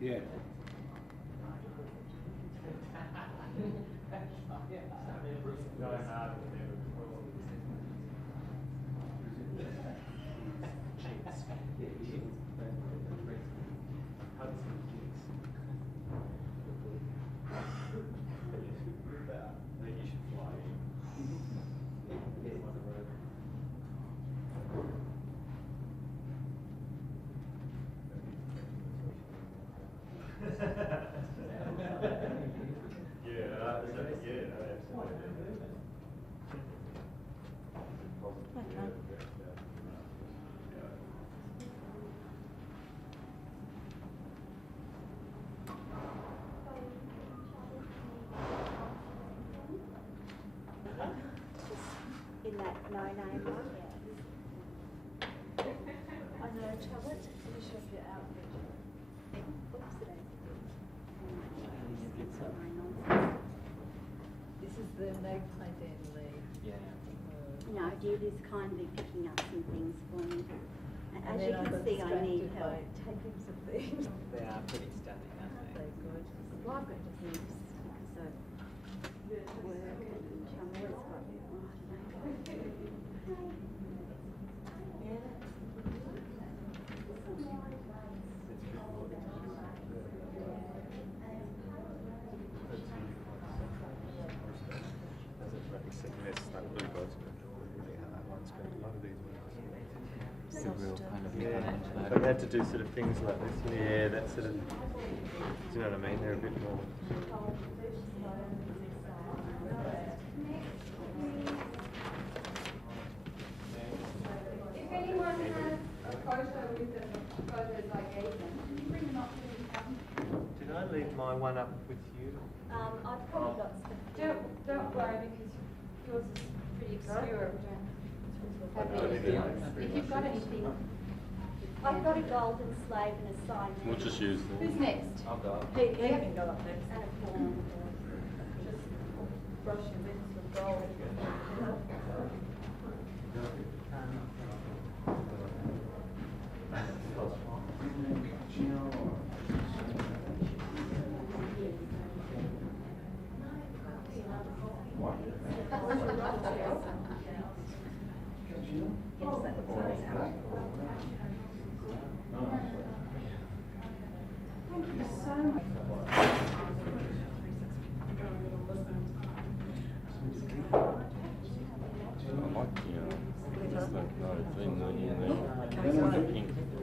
Yeah. In that no-name one. I know, Charlotte, finish off your outfit. This is the no play Dan lead. Yeah. No, Julie's kindly picking up some things for me. And as you then can see, I need help. Taking some things. They are pretty static, aren't they? They're good. Well, I've got to think because of work and Charlotte's got, But they had to do sort of things like this. Yeah, that sort of. Do you know what I mean? They're a bit more. If anyone has a photo with the photos I gave them, can you bring them up to the counter? Did I leave my one up with you? I've probably got some. Don't worry because yours is pretty obscure. We don't have anything. If you've got anything. I've got a golden slave and a sign. We'll just use them. Who's next? I'll go. He can go up next. And a form. Just brush your lips with gold.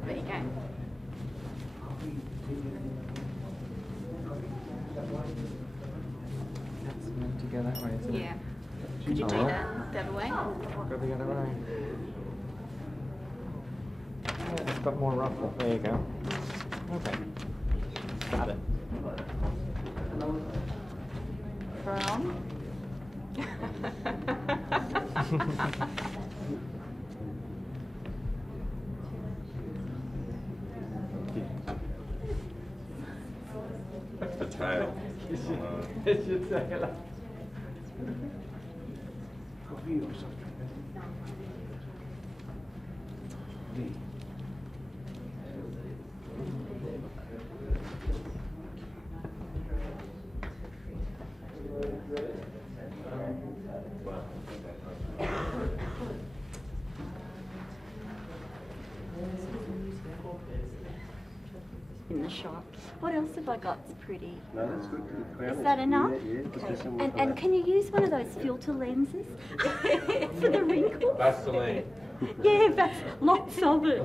There you go. That's meant to go that way, isn't it? Yeah. Could you do that the other way? Go the other way. Yeah, it's got more ruffle. There you go. Okay. Got it. From? That's the tail. It should say it like. Coffee or soft drink? Me. In the shop. What else have I got that's pretty? No, that's good. The crown Is that enough? Yeah, yeah. Just do some And more can you use one of those filter lenses for the wrinkles? Vaseline. Yeah, that's lots of it.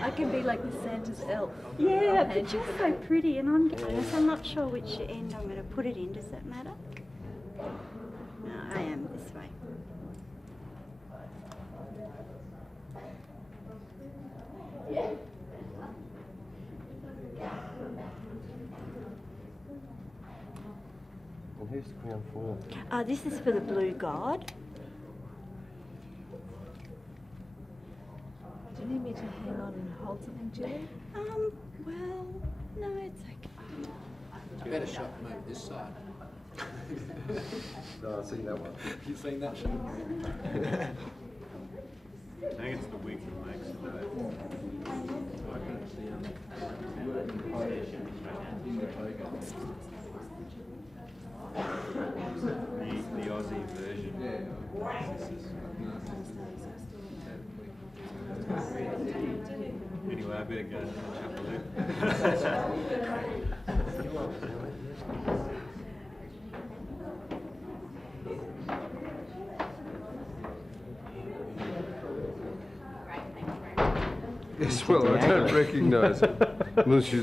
I can be like the Santa's elf. Yeah, but just so pretty, and I'm not sure which end I'm going to put it in. Does that matter? No, I am this way. And who's the crown for? This is for the blue god. Do you need me to hang on and hold something, Julie? Well, no, it's okay. You better shot move this side. No, I've seen that one. You've seen that show? I think it's the wig that makes it. The Aussie version. Anyway, I better go catch up Yes, well, I don't recognise it. Monsieur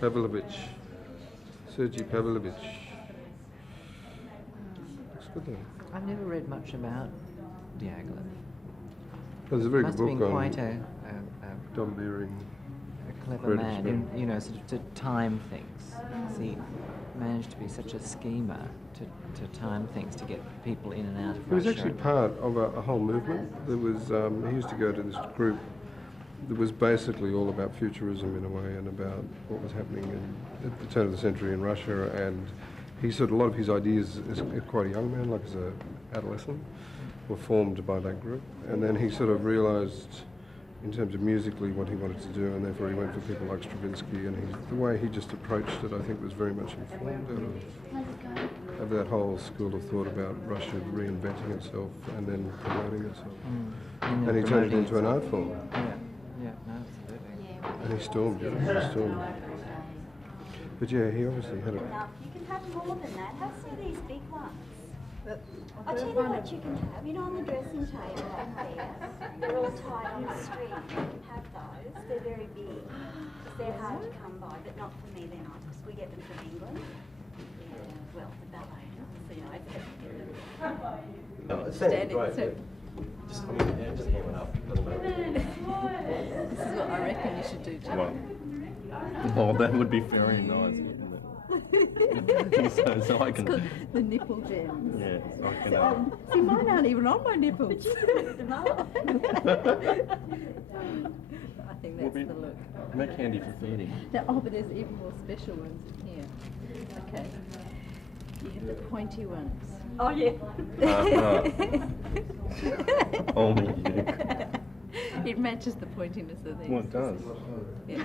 Pavlovich. Sergei Pavlovich. Looks good though. I've never read much about Diaghilev. There's a very Must good have book been on quite a Don Beering. clever British man, man. in, sort of to time things. He managed to be such a schemer to time things, to get people in and out of He was Russia. actually part of a whole movement. There was he used to go to this group that was basically all about futurism in a way and about what was happening at the turn of the century in Russia. And he sort of, a lot of his ideas as quite a young man, like as an adolescent, were formed by that group. And then he sort of realised, in terms of musically, what he wanted to do, and therefore he went for people like Stravinsky. And the way he just approached it, I think, was very much informed out of that whole school of thought about Russia reinventing itself and then promoting itself. And he turned it into an art form. Yeah, no, absolutely. And he stormed it. He stormed it. But yeah, he obviously had a... Enough. You can have more than that. Have some of these big ones. I'll tell you what you can have. You know, on the dressing table up there, they're all tied on a string. You can have those. They're very big. They're hard to come by, but not for me. They're not, because we get them from England. Well, the ballet. So, you know, I have to get them. No, it's standing great. so- Just, I mean, yeah, just hang it up. That'll do. This is what I reckon you should do, Jim. Well, oh, that would be very nice, wouldn't it? so I It's can... called the nipple gems. Yeah, I can... See, mine aren't even on my nipples. But you can put them up. I think that's the look. Make handy for feeding. Now, oh, but there's even more special ones in here. Okay. You have the pointy ones. Oh, yeah. Only you. It matches the pointiness of these. Well, it does. Yeah.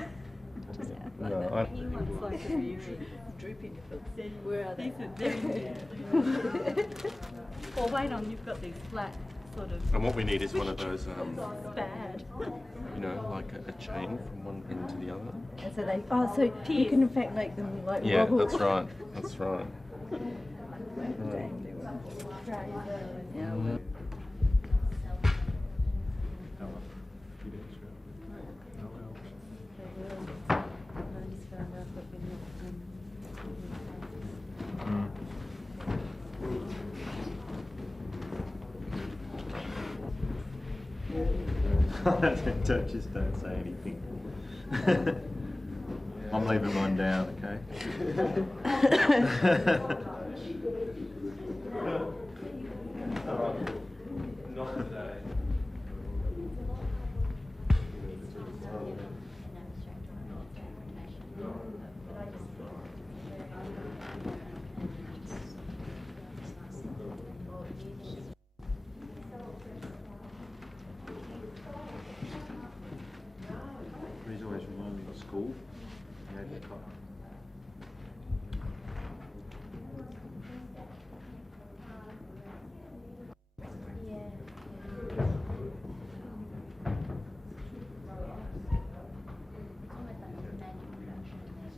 Just like No, that. I... One's like a beauty. Droopy nipples. Where are they? Well, wait on, you've got these flat sort of... And what we need is one of those, bad. you know, like a chain from one end to the other. And so they, oh, so you can in fact make them like Yeah, wobble. that's right. That's right. Yeah. Just don't say anything. I'm leaving mine down, okay? Not today. These always remind me of school. You had the cup.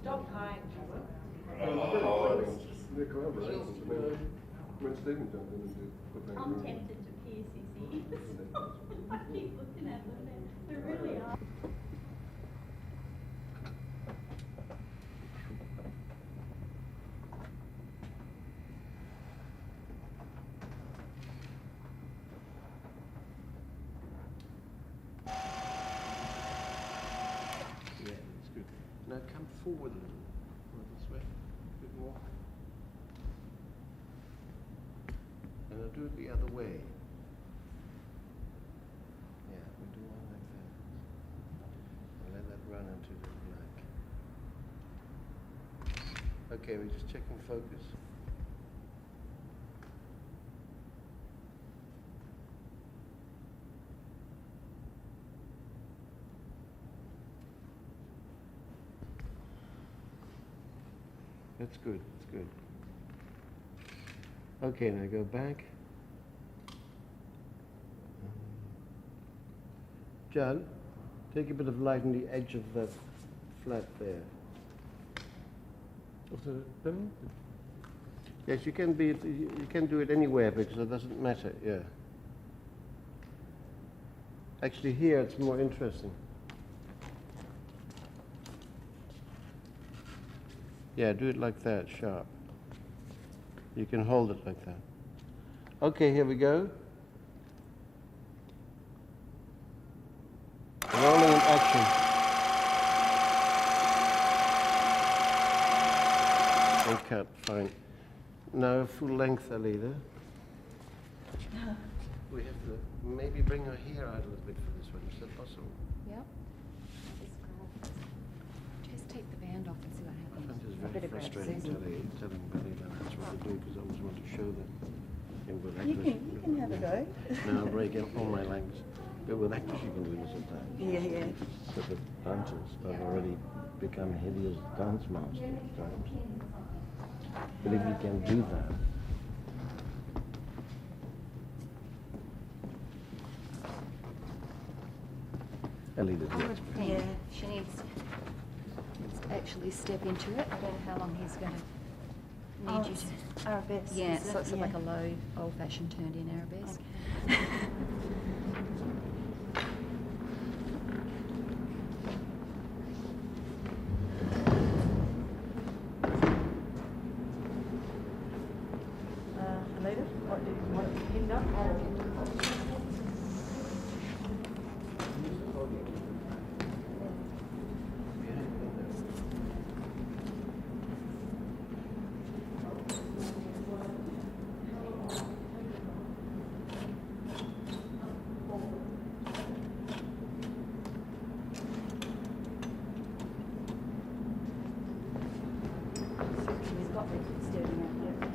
Stop crying. They're collaborations. I mean, when Stephen jumped in and did put that I'm tempted to PCC. I keep looking at them. They really are. Yeah, it's good. Now come forward a little. This way. A bit more. And I'll do it the other way. Yeah, we do one like that. And let that run into the black. Okay, we're just checking focus. That's good, that's good. Okay, now go back. Judd, take a bit of light on the edge of that flat there. Of the lemon? Yes, you can do it anywhere because it doesn't matter, yeah. Actually here it's more interesting. Yeah, do it like that, sharp. You can hold it like that. Okay, here we go. Rolling in action. And cut, fine. Now full length, Alida. We have to maybe bring her hair out a little bit for this one. Is that possible? Yep. Just take the band off and see what I happens. find this A bit very of grab frustrating Susan. telling Billy that that's what to do because I always want to show them. And with You can have a go. Now I'll break out all my legs. But with actors you can do this sometimes. Yeah. But with dancers, I've already become hideous dance master at times. But if you can do that, Alida's the expert. Yeah. She needs to actually step into it. I don't know how long he's going to need you to. Arabesque. Yeah, is so it? it's like a low, old-fashioned turned-in arabesque. Alida, what do you want to end up? He's got me staring at you.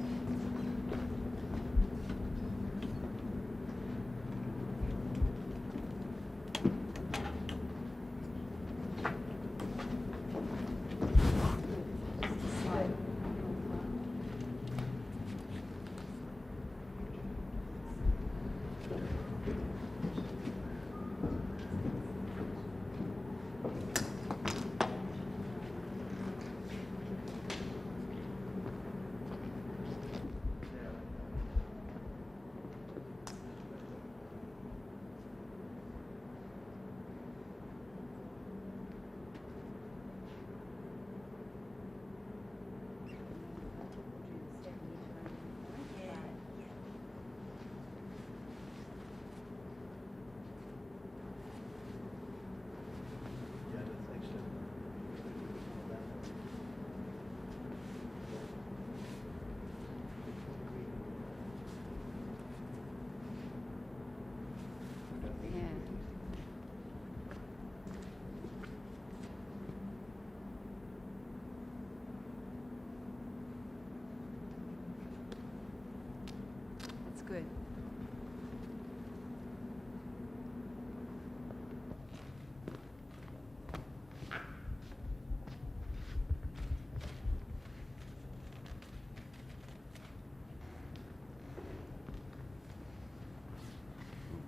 That's good.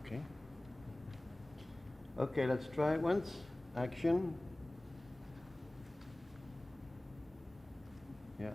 Okay. Okay, let's try it once. Action. Yeah.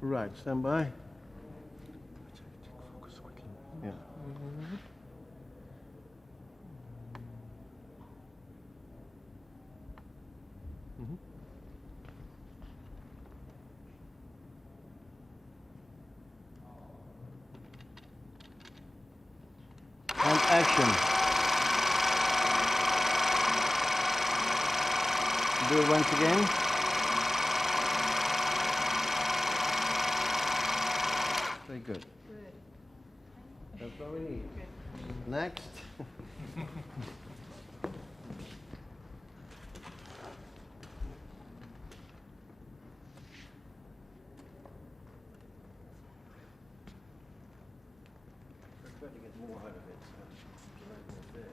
Right, stand by. Yeah. action. Do it once again. Very good. That's what we need. Next. Try to get more out of it. So there.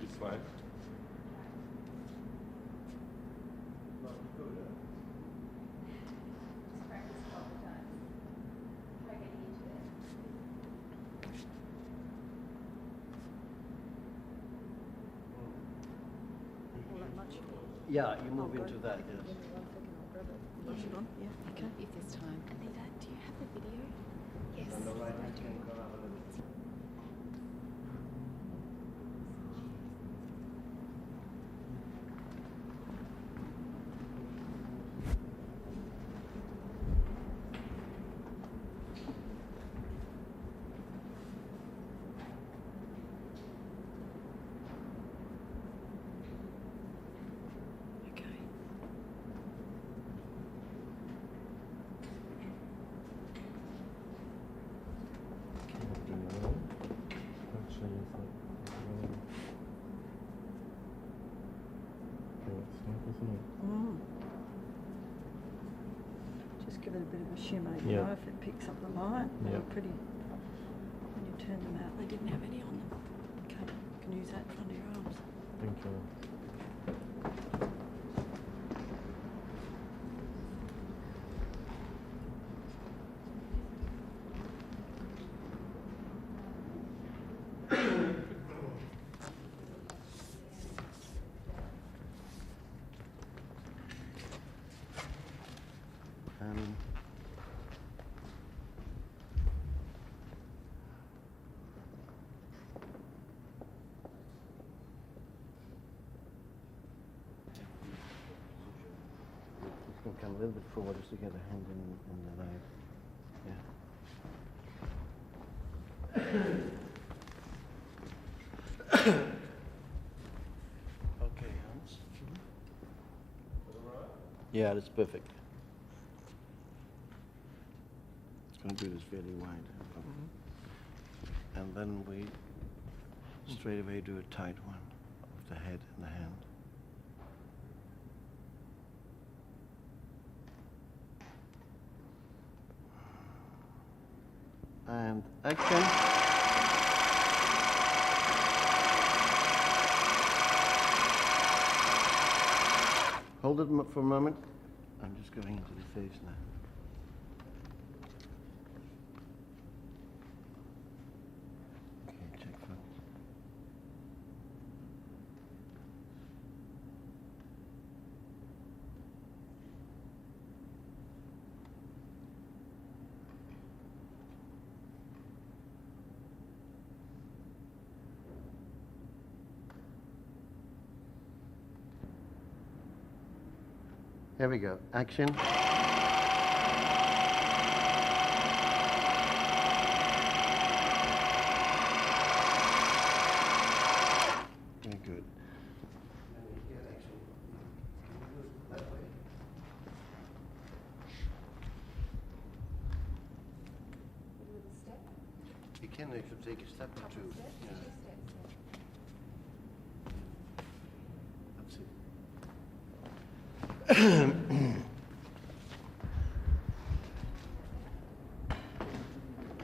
This way. Yeah, you move into that, yes. If there's time. Anita, do you have the video? Yes. On the right hand can go out a little. Just give it a bit of a shimmer, you Yeah. know, if it picks up the light. Yeah. They're pretty, when you turn them out, they didn't have any on them. Okay, you can use that in front of your arms. Thank you. You can come a little bit forward just to get a hand in the light. Yeah. Okay, Hans. Yeah, that's perfect. It's going to do this fairly wide. And then we straight away do a tight one of the head and the hand. And action. Hold it for a moment. I'm just going into the face now. Okay, check focus. Here we go. Action. Very good. You can actually take a step or two. Yeah. That's it.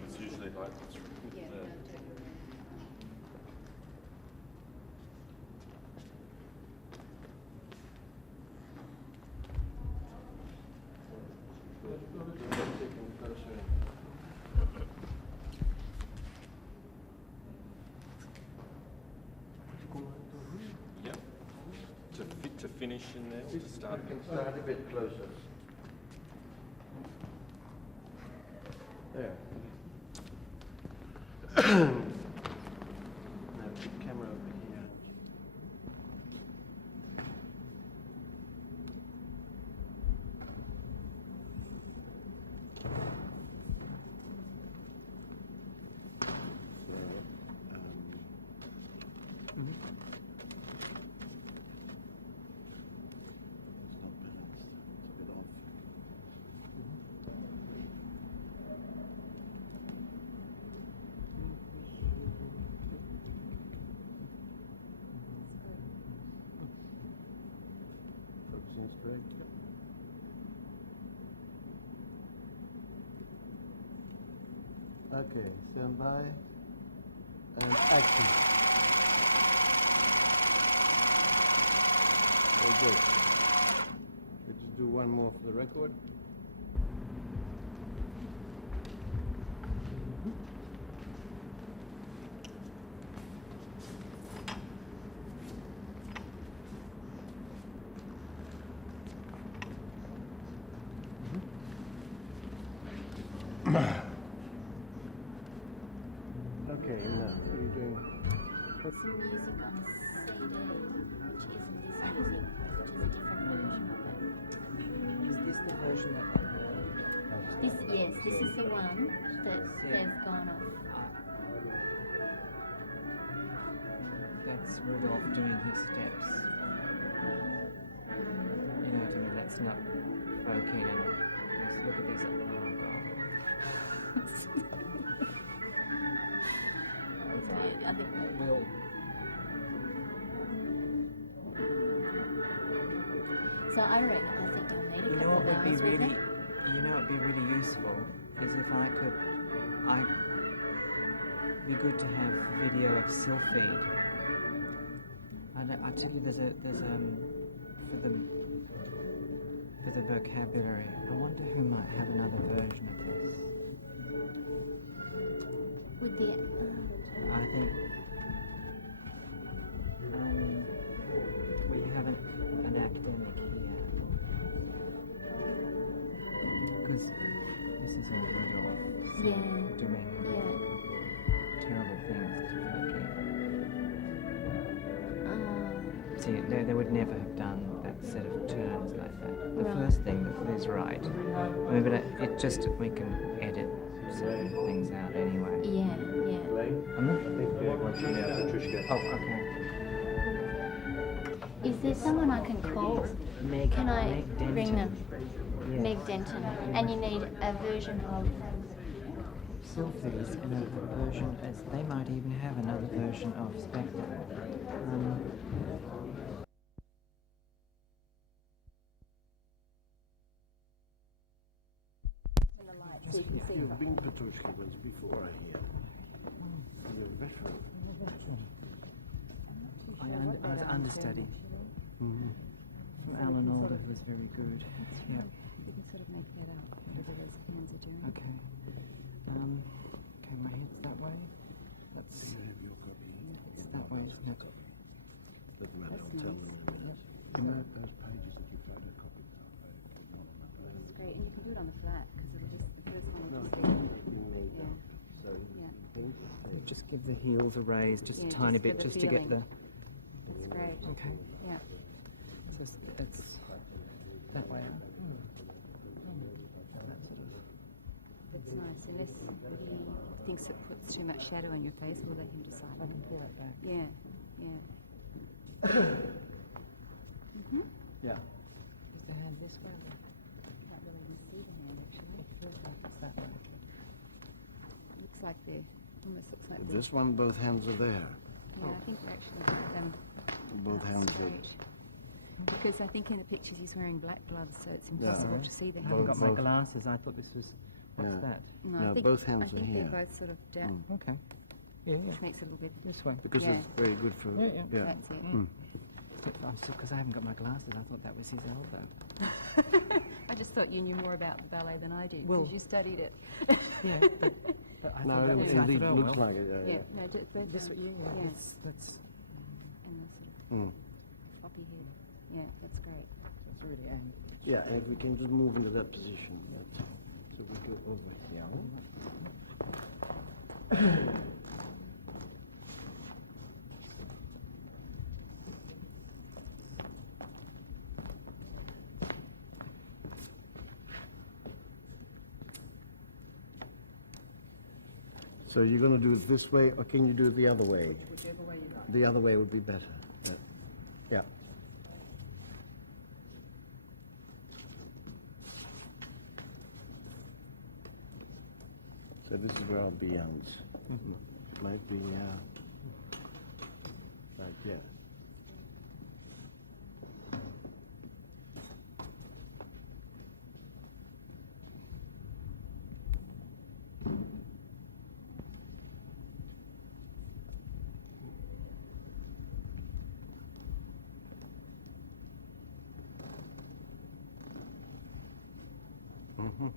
It's usually like this. Yep. To finish permission there. We'll just start. You can start a bit closer. There. Now put the camera over here. It's not balanced. It's a bit off. Focusing straight. Okay, stand by and action. Very good. Could you do one more for the record? Okay, now, what are you doing? Some music on a CD, which isn't this music, which is a different version of it. Is this the version that they recorded? This, yes, this is the one that they've gone off. That's Rudolph doing his steps. You know what I mean? That's not folk in and let's look at this. Oh god. I think Will. so. I reckon. I think I'll need a You know couple what of would be hours with really, it. you know what would be really useful is if I could, be good to have video of Sylphide. I tell you, there's for the vocabulary. I wonder who might have another version of this. With the I think we have an academic here because this is all Rudolph doing terrible things to Vicky. See, they would never have done that set of turns like that. The first thing is right. I mean, but it just, we can edit certain things out anyway. yeah. I think Bert wants you now, Petrushka. Oh, okay. Is there someone I can call? Can I ring them? Yes. Meg Denton. And you need a version of. Sylphie's in a version, as they might even have another version of Spectre. You've been Petrushka once before here. You're a veteran. I was understudy from Alan Alda, who was very good. Yeah. You can sort of make that out, whatever those hands are doing. Okay. Okay, my head's that way. That's You have your copy. it's that way, isn't it? Doesn't matter, I'll tell them in a minute. You know those pages that you photocopied? That's great, and you can do it on the flat, because it'll just, the first one No, will it's just been made Yeah. up. So Yeah. think the same. Just give the heels a raise, just Yeah, a tiny just bit, for the just to get the. feeling. That's great. Okay. Yeah. So it's that way. That sort of. That's nice. Unless he thinks it puts too much shadow on your face, we'll let him decide. I can pull it back. Yeah, yeah. Yeah. Is the hand this way? You can't really even see the hand, actually. It feels like it's that way. Looks like they're, almost looks like they're, This one, both hands are there. yeah, I think we're actually Both hands are. straight. Because I think in the pictures he's wearing black gloves, so it's impossible to see the I haven't got hands. my Both. glasses. I thought this was. What's Yeah. that? No, I think, both hands I think are they're here. both sort of down, Okay. Yeah, yeah. which makes it a little bit. This way. Because Yeah. it's very good for. Yeah, yeah. That's it. Because I haven't got my glasses, I thought that was his elbow. I just thought you knew more about the ballet than I did, Well- because you studied it. Yeah, but I No, thought that it was indeed Raphael. looks like it. Yeah, no, just both This, hands. yeah, Yeah. that's And the sort of Mm. floppy head. Yeah, that's great. It's already aimed. Yeah, and we can just move into that position. That's all. So we go over here. So you're going to do it this way, or can you do it the other way? Whichever way you like. The other way would be better. Yeah. Yeah. So this is where our B ends. Might be right there. Mm-hmm.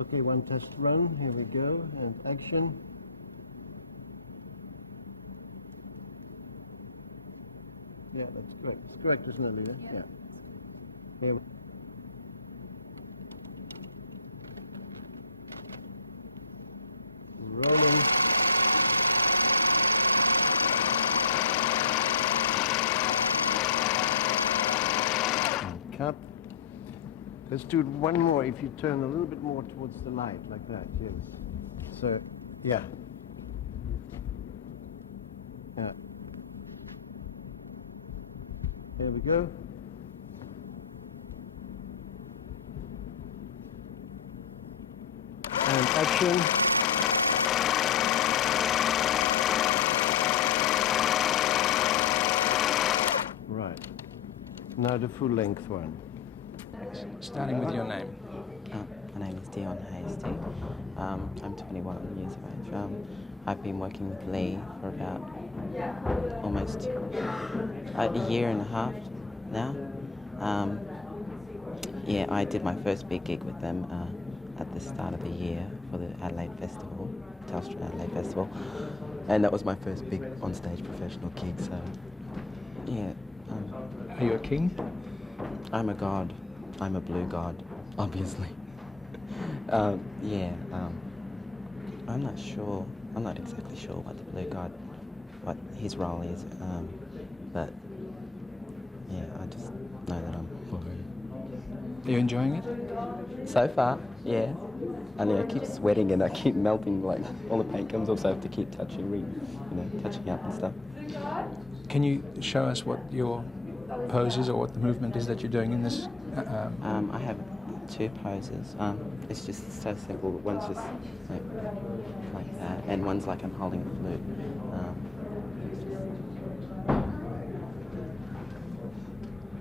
Okay, one test run. Here we go, and action. Yeah, that's correct. It's correct, isn't it, Leah? Yeah. Here. Rolling. And cut. Let's do it one more. If you turn a little bit more towards the light, like that, yes. So, yeah. Yeah. Here we go. And action. Right. Now the full length one. Starting with your name. My name is Dion Hasty. I'm 21 years of age. I've been working with Lee for about almost a year and a half now. Yeah, I did my first big gig with them at the start of the year for the Adelaide Festival, Telstra Adelaide Festival, and that was my first big on-stage professional gig. So, yeah. Are you a king? I'm a god. I'm a blue god, obviously. Yeah. I'm not sure. I'm not exactly sure what the blue god, what his role is. But yeah, I just know that I'm blue. Are you enjoying it? So far, yeah. I mean, I keep sweating and I keep melting, like all the paint comes off, so I have to keep touching up and stuff. Can you show us what your pose is or what the movement is that you're doing in this? I have two poses. It's just so simple. One's just like that, and one's like I'm holding a flute.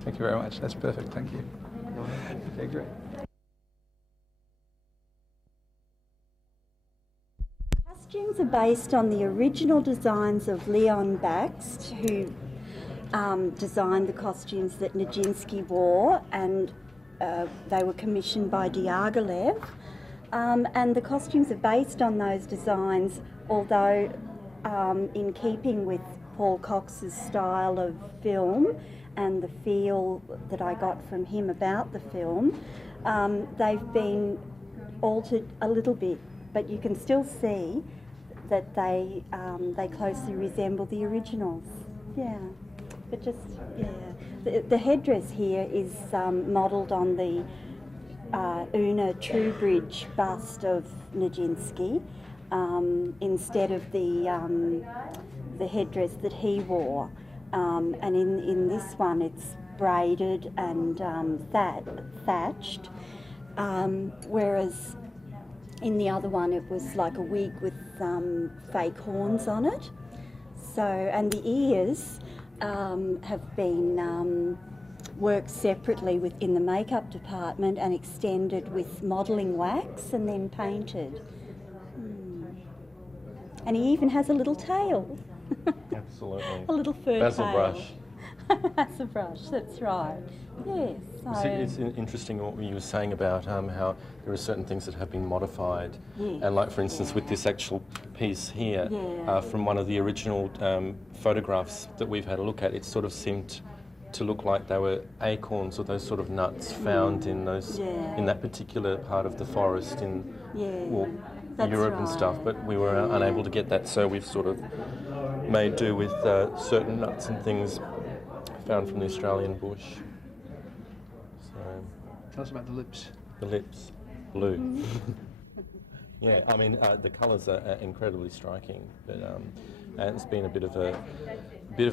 Thank you very much. That's perfect. Thank you. Okay, great. Costumes are based on the original designs of Leon Bakst, who designed the costumes that Nijinsky wore, and they were commissioned by Diaghilev. And the costumes are based on those designs, although in keeping with Paul Cox's style of film and the feel that I got from him about the film, they've been altered a little bit, but you can still see that they closely resemble the originals. Yeah, but just, yeah. The headdress here is modelled on the Una Truebridge bust of Nijinsky, instead of the headdress that he wore. And in this one it's braided and thatched, whereas in the other one it was like a wig with fake horns on it. So, and the ears have been worked separately in the makeup department and extended with modelling wax and then painted. And he even has a little tail. Absolutely. A little fur Basil tail. brush. Basil brush, that's right. Yes. So, It's interesting what you were saying about how there are certain things that have been modified. Yes. And like, for instance, with this actual piece here, Yeah. from one of the original photographs that we've had a look at, it sort of seemed to look like they were acorns or those sort of nuts found in those in that particular part of the forest in well, that's Europe and stuff, right. but we were unable to get that, so we've sort of made do with certain nuts and things found from the Australian bush. So, Tell us about the lips. the lips, blue. Yeah, I mean the colours are incredibly striking, but and it's been a bit of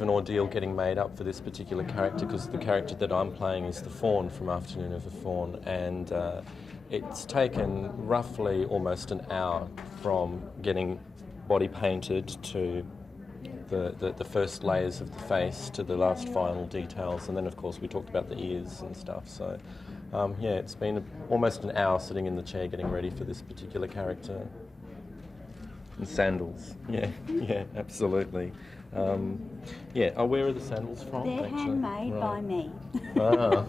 an ordeal getting made up for this particular character, because the character that I'm playing is the fawn from Afternoon of a Fawn, and it's taken roughly almost an hour from getting body painted to the first layers of the face to the last final details, and then of course we talked about the ears and stuff. So yeah, it's been almost an hour sitting in the chair getting ready for this particular character. And sandals, yeah, yeah, absolutely. Yeah, oh, where are the sandals from? they're actually? handmade by Right. me. Ah,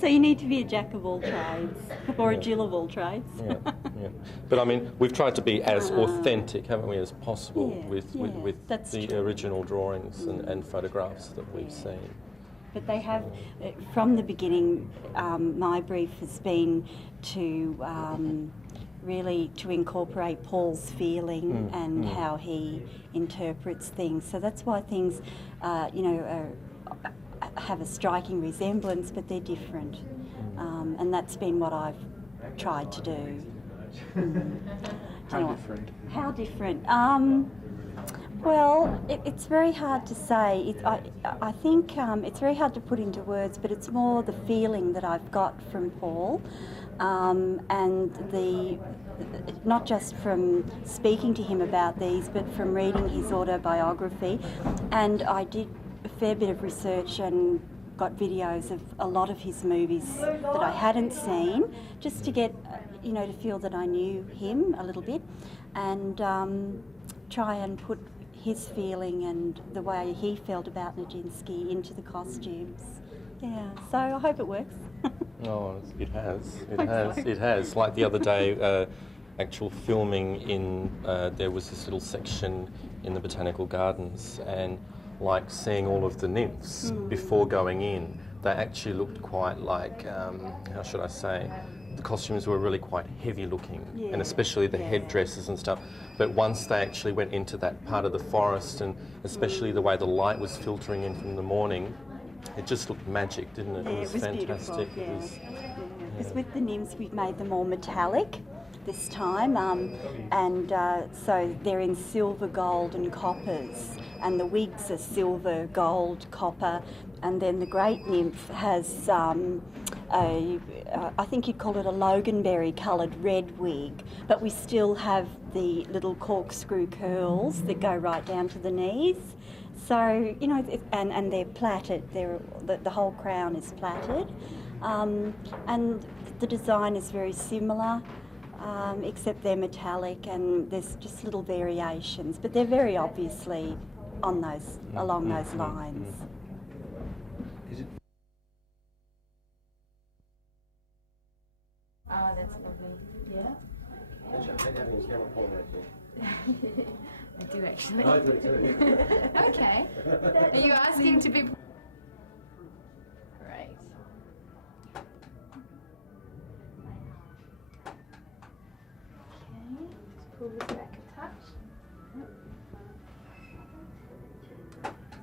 So you need to be a jack of all trades, or a Yeah. Jill of all trades. yeah, yeah. But I mean, we've tried to be as authentic, haven't we, as possible Yeah, with that's the true. original drawings and photographs that we've seen. But they have, from the beginning, my brief has been to really to incorporate Paul's feeling and how he interprets things. So that's why things, you know, have a striking resemblance, but they're different. And that's been what I've tried to do. How different? How different? Well, it's very hard to say. I think it's very hard to put into words, but it's more the feeling that I've got from Paul, and not just from speaking to him about these, but from reading his autobiography. And I did a fair bit of research and got videos of a lot of his movies that I hadn't seen, just to get, you know, to feel that I knew him a little bit, and try and put his feeling and the way he felt about Nijinsky into the costumes. Yeah, so I hope it works. Oh, it has. It Hope has. so. It has. Like the other day, actual filming in there was this little section in the botanical gardens, and like seeing all of the nymphs before going in, they actually looked quite like how should I say? The costumes were really quite heavy looking, and especially the headdresses and stuff. But once they actually went into that part of the forest, and especially the way the light was filtering in from the morning, it just looked magic, didn't it? Yeah, It was fantastic. Beautiful, It was, Because with the nymphs, we've made them all metallic this time, and so they're in silver, gold, and coppers, and the wigs are silver, gold, copper, and then the great nymph has I think you'd call it a Loganberry coloured red wig, but we still have the little corkscrew curls that go right down to the knees. So, you know, and they're plaited, the whole crown is plaited, and the design is very similar, except they're metallic, and there's just little variations, but they're very obviously on those, along those lines. Is it? Oh, that's lovely. Yeah. I do actually. I do too. Okay. Are you asking to be? Great. Okay. Just pull this back a touch.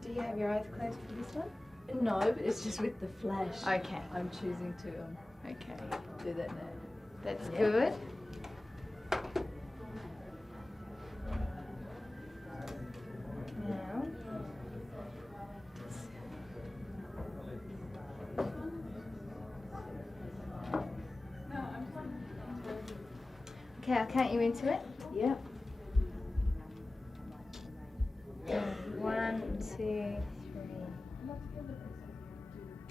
Do you have your eyes closed for this one? No, but it's just with the flash. Okay. I'm choosing to Okay. do that now. That's Yeah. good. Now. Okay, I'll count you into it. Yep. 1, 2, 3.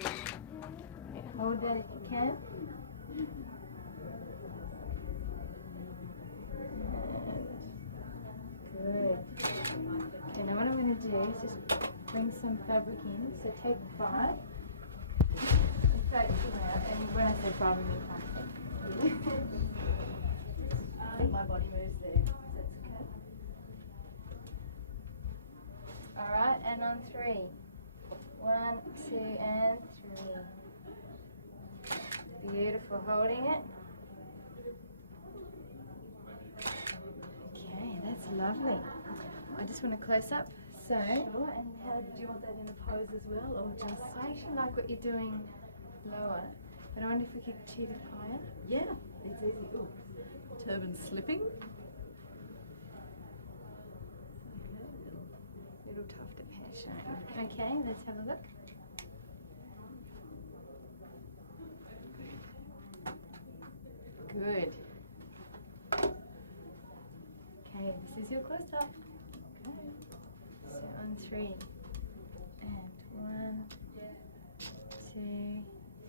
Right, hold that if you can. Good. Okay, now what I'm going fabric in. So take 5. And when I say 5, I mean 5. My body moves there. That's okay. Alright, and on 3. 1, 2, and 3. Beautiful. Holding it. Okay, that's lovely. I just want a close up. So, and how do you want that in a pose as well, or just? I actually like what you're doing lower, but I wonder if we could achieve it higher. Yeah, it's easy. Ooh, turban slipping. Little tuft of hair showing. Okay, let's have a look. Good. Okay, this is your close up. Okay. So on 3. And 1, 2,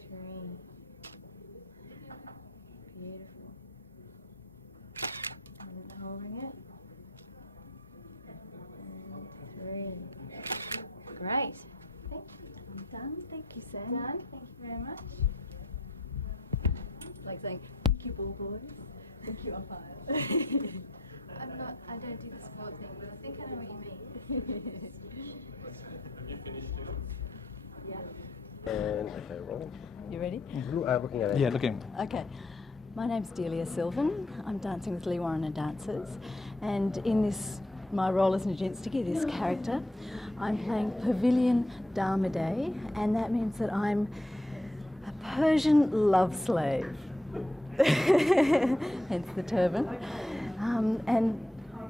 3. Beautiful. And holding it. And 3. Great. Thank you. I'm done. Thank you, Sam. Done. Thank you very much. Like saying, thank you, ball boys. Thank you, umpire. I don't do the sport thing, but I think I know what you mean. And okay, roll. You ready? Looking at it. Yeah, looking. Okay. My name's Delia Sylvan. I'm dancing with Lee Warren and Dancers. And in this, my role as Nijinsky, this character, I'm playing Pavilion Darmadae, and that means that I'm a Persian love slave. Hence the turban. And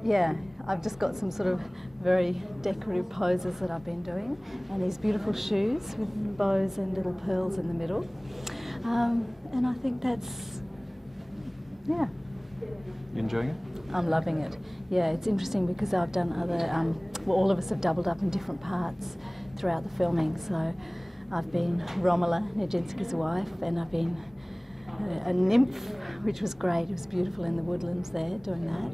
yeah, I've just got some sort of very decorative poses that I've been doing, and these beautiful shoes with bows and little pearls in the middle. And I think that's, yeah. You enjoying it? I'm loving it. Yeah, it's interesting because I've done other, well, all of us have doubled up in different parts throughout the filming. So I've been Romola, Nijinsky's wife, and I've been a nymph, which was great. It was beautiful in the woodlands there doing that.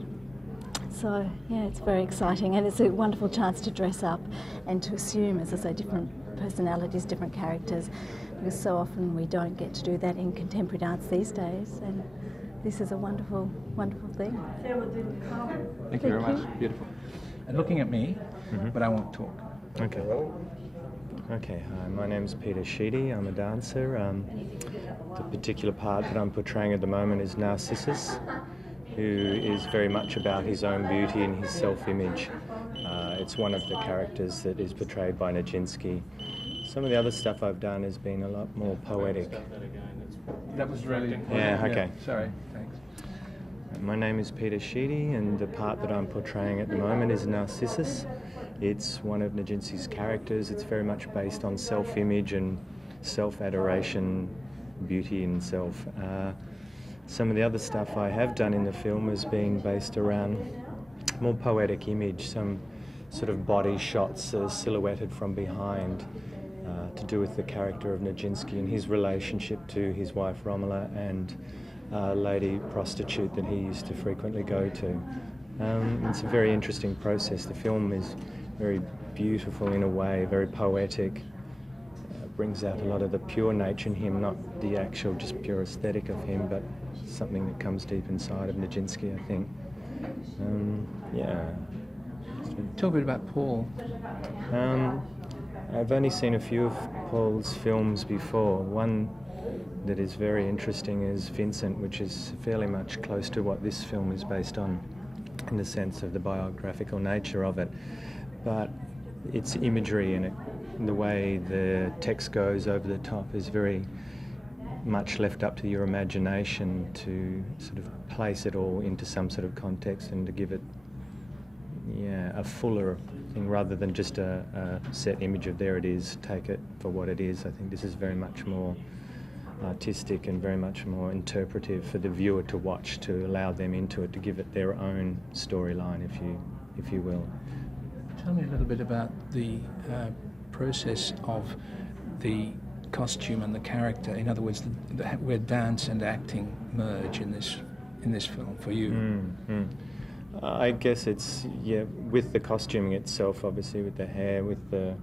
So yeah, it's very exciting, and it's a wonderful chance to dress up and to assume, as I say, different personalities, different characters, because so often we don't get to do that in contemporary dance these days, and this is a wonderful, wonderful thing. Thank you very much. Beautiful. And looking at me, but I won't talk. Okay. Okay, hi, my name's Peter Sheedy. I'm a dancer. The particular part that I'm portraying at the moment is Narcissus, who is very much about his own beauty and his self-image. It's one of the characters that is portrayed by Nijinsky. Some of the other stuff I've done has been a lot more poetic. That was really... Yeah, okay. Sorry, thanks. My name is Peter Sheedy, and the part that I'm portraying at the moment is Narcissus. It's one of Nijinsky's characters. It's very much based on self-image and self-adoration, beauty in self. Some of the other stuff I have done in the film has been based around more poetic image, some sort of body shots silhouetted from behind, to do with the character of Nijinsky and his relationship to his wife Romola and a lady prostitute that he used to frequently go to. It's a very interesting process. The film is very beautiful in a way, very poetic. Brings out a lot of the pure nature in him, not the actual just pure aesthetic of him, but something that comes deep inside of Nijinsky, I think. Yeah. Tell a bit about Paul. I've only seen a few of Paul's films before. One that is very interesting is Vincent, which is fairly much close to what this film is based on, in the sense of the biographical nature of it. But its imagery and the way the text goes over the top is very much left up to your imagination to sort of place it all into some sort of context and to give it, yeah, a fuller thing rather than just a set image of there it is, take it for what it is. I think this is very much more artistic and very much more interpretive for the viewer to watch, to allow them into it, to give it their own storyline, if you will. Tell me a little bit about the process of the costume and the character. In other words, where dance and acting merge in this film for you. I guess it's, yeah, with the costuming itself, obviously, with the hair, with the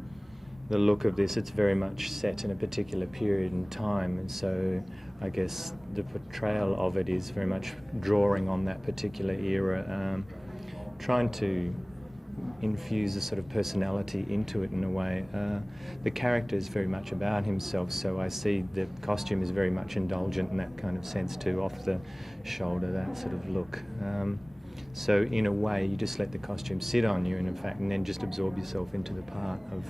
the look of this, it's very much set in a particular period in time, and so I guess the portrayal of it is very much drawing on that particular era, trying to infuse a sort of personality into it in a way. The character is very much about himself, so I see the costume is very much indulgent in that kind of sense too, off the shoulder, that sort of look. So in a way, you just let the costume sit on you, and in fact, and then just absorb yourself into the part of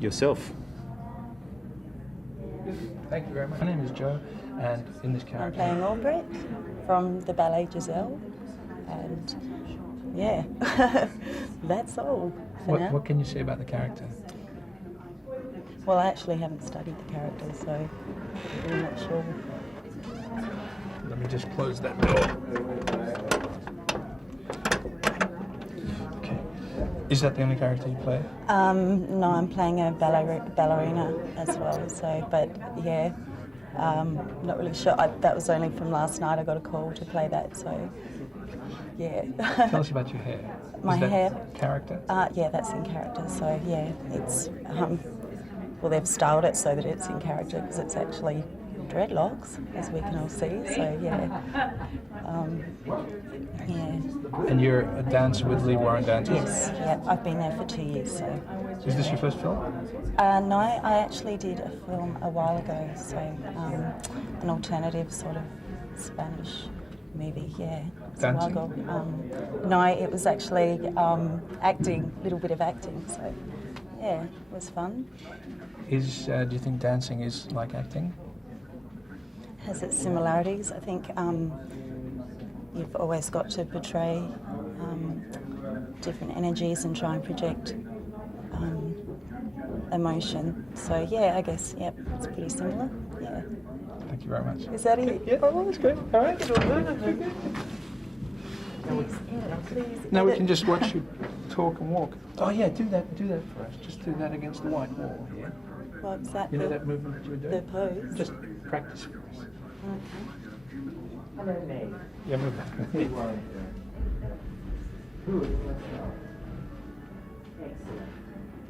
yourself. Thank you very much. My name is Joe, and in this character... I'm playing Albrecht from the Ballet Giselle, and yeah, that's all for now. What can you say about the character? Well, I actually haven't studied the character, so I'm not sure. Let me just close that door. Okay. Is that the only character you play? No, I'm playing a ballerina as well, so, but yeah, not really sure. That was only from last night. I got a call to play that, so yeah. Tell us about your hair. My hair. Character? Yeah, that's in character, so yeah, it's, well, they've styled it so that it's in character because it's actually dreadlocks, as we can all see, so yeah. Yeah. And you're a dancer with Lee Warren Dancers? Yes, yeah, I've been there for 2 years, so. Is this your first film? No, I actually did a film a while ago, so an alternative sort of Spanish movie, yeah. Dancing? A while ago. No, it was actually acting, a little bit of acting, so yeah, it was fun. Do you think dancing is like acting? Has its similarities. I think you've always got to portray different energies and try and project emotion. So yeah, I guess, yep, it's pretty similar, yeah. Thank you very much. Is that it? Yeah, oh, that's good. All right. Now we can just watch you talk and walk. Oh yeah, do that for us. Just do that against the white wall here. What's that? You know that movement that you were doing? The pose? Just practice for us. Okay. Hello, May. Yeah, move back. Good. Excellent.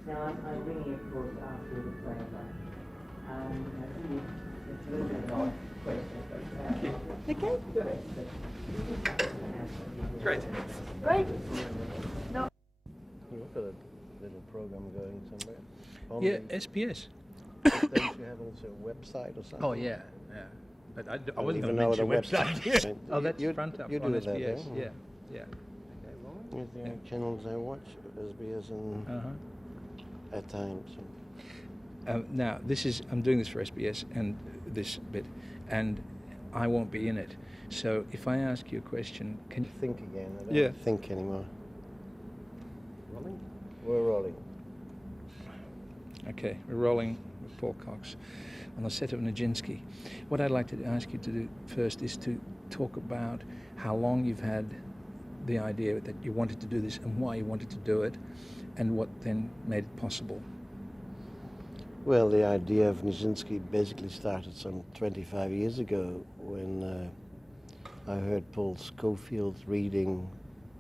Now I'm bringing, of course, after the playback. I think it's a little bit of an odd question, but Okay. Great. Great. No. You've got a little program going somewhere. Yeah, SBS. Don't you have also a website or something? Oh yeah. But I wasn't even going to know mention what a website. website. Oh, that's You front up do on that, SBS. don't Yeah, you? yeah. Yes, there are channels I watch, SBS and at times. Now, I'm doing this for SBS and this bit, and I won't be in it. So if I ask you a question, can you think again? I don't think anymore. Rolling? We're rolling. Okay, we're rolling with Paul Cox on the set of Nijinsky. What I'd like to ask you to do first is to talk about how long you've had the idea that you wanted to do this and why you wanted to do it, and what then made it possible. Well, the idea of Nijinsky basically started some 25 years ago when I heard Paul Schofield reading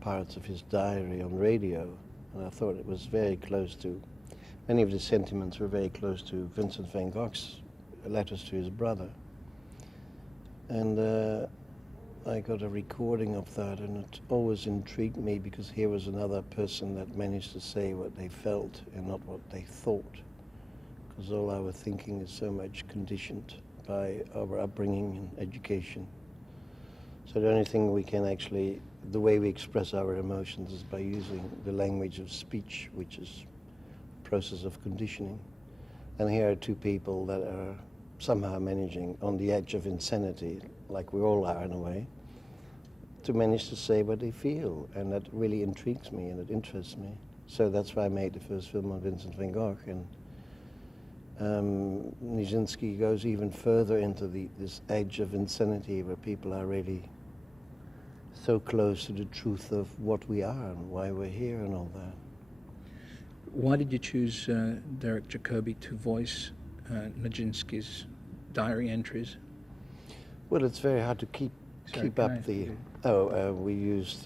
parts of his diary on radio, and I thought it was very close to, many of the sentiments were very close to Vincent van Gogh's letters to his brother. And I got a recording of that, and it always intrigued me because here was another person that managed to say what they felt and not what they thought, because all our thinking is so much conditioned by our upbringing and education. So the only thing we can actually, the way we express our emotions is by using the language of speech, which is a process of conditioning. And here are two people that are somehow managing on the edge of insanity, like we all are in a way, to manage to say what they feel. And that really intrigues me and it interests me. So that's why I made the first film on Vincent van Gogh. And Nijinsky goes even further into this edge of insanity where people are really so close to the truth of what we are and why we're here and all that. Why did you choose Derek Jacobi to voice Nijinsky's diary entries? Well, it's very hard to keep up the... we used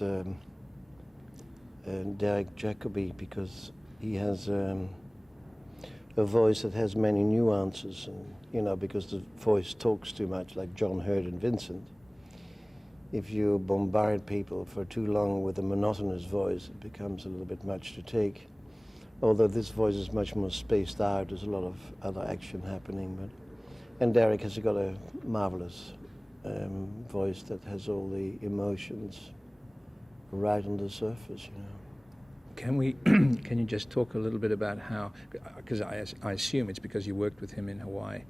Derek Jacobi because he has a voice that has many nuances, and you know, because the voice talks too much, like John heard in Vincent. If you bombard people for too long with a monotonous voice, it becomes a little bit much to take. Although this voice is much more spaced out, there's a lot of other action happening. And Derek has got a marvelous voice that has all the emotions right on the surface, you know. Can you just talk a little bit about how, because I assume it's because you worked with him in Hawaii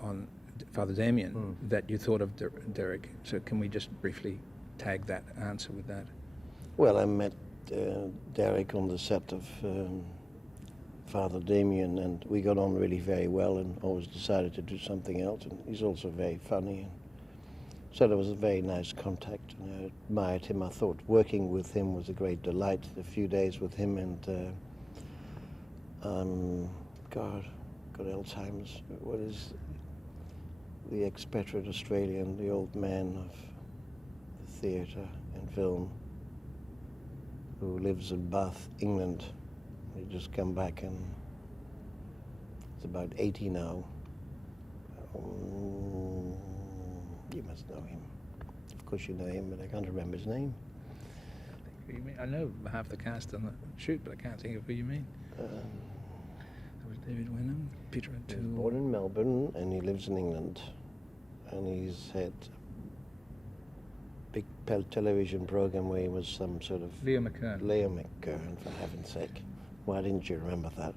on Father Damien that you thought of Derek. So can we just briefly tag that answer with that? Well, I met Derek on the set of Father Damien, and we got on really very well and always decided to do something else. And he's also very funny. So there was a very nice contact, and I admired him. I thought working with him was a great delight. A few days with him, and God, got Alzheimer's. What is the expatriate Australian, the old man of theatre and film, who lives in Bath, England? He just come back, and he's about 80 now. You must know him. Of course you know him, but I can't remember his name. I know half the cast on the shoot, but I can't think of who you mean. There was David Wenham, Peter O'Toole. He was born in Melbourne, and he lives in England. And he's had a big television program where he was some sort of... Leo McKern. Leo McKern, for heaven's sake. Why didn't you remember that?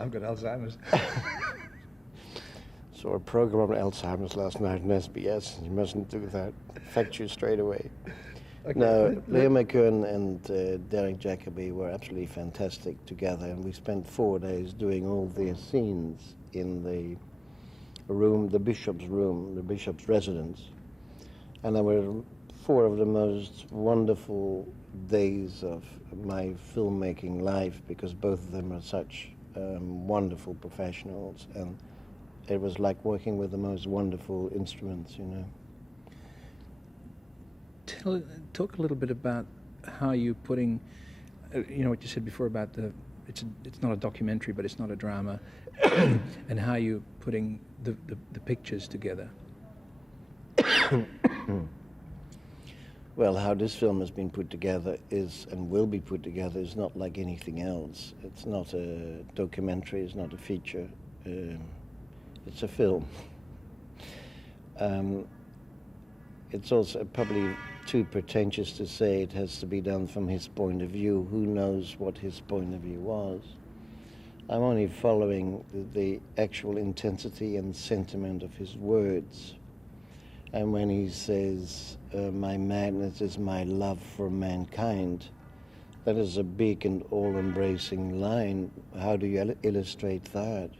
I've got Alzheimer's. Saw a program on Alzheimer's last night on SBS. You mustn't do that. Affect you straight away. Okay. No, Leo McKern and Derek Jacobi were absolutely fantastic together, and we spent 4 days doing all their scenes in the room, the bishop's room, the bishop's residence. And there were 4 of the most wonderful days of my filmmaking life, because both of them are such wonderful professionals, and it was like working with the most wonderful instruments, you know. Talk a little bit about how you're putting, you know, what you said before about it's not a documentary, but it's not a drama, and how you're putting the pictures together. Well, how this film has been put together is, and will be put together, is not like anything else. It's not a documentary, it's not a feature. It's a film. It's also probably too pretentious to say it has to be done from his point of view. Who knows what his point of view was? I'm only following the actual intensity and sentiment of his words. And when he says, my madness is my love for mankind, that is a big and all-embracing line. How do you illustrate that?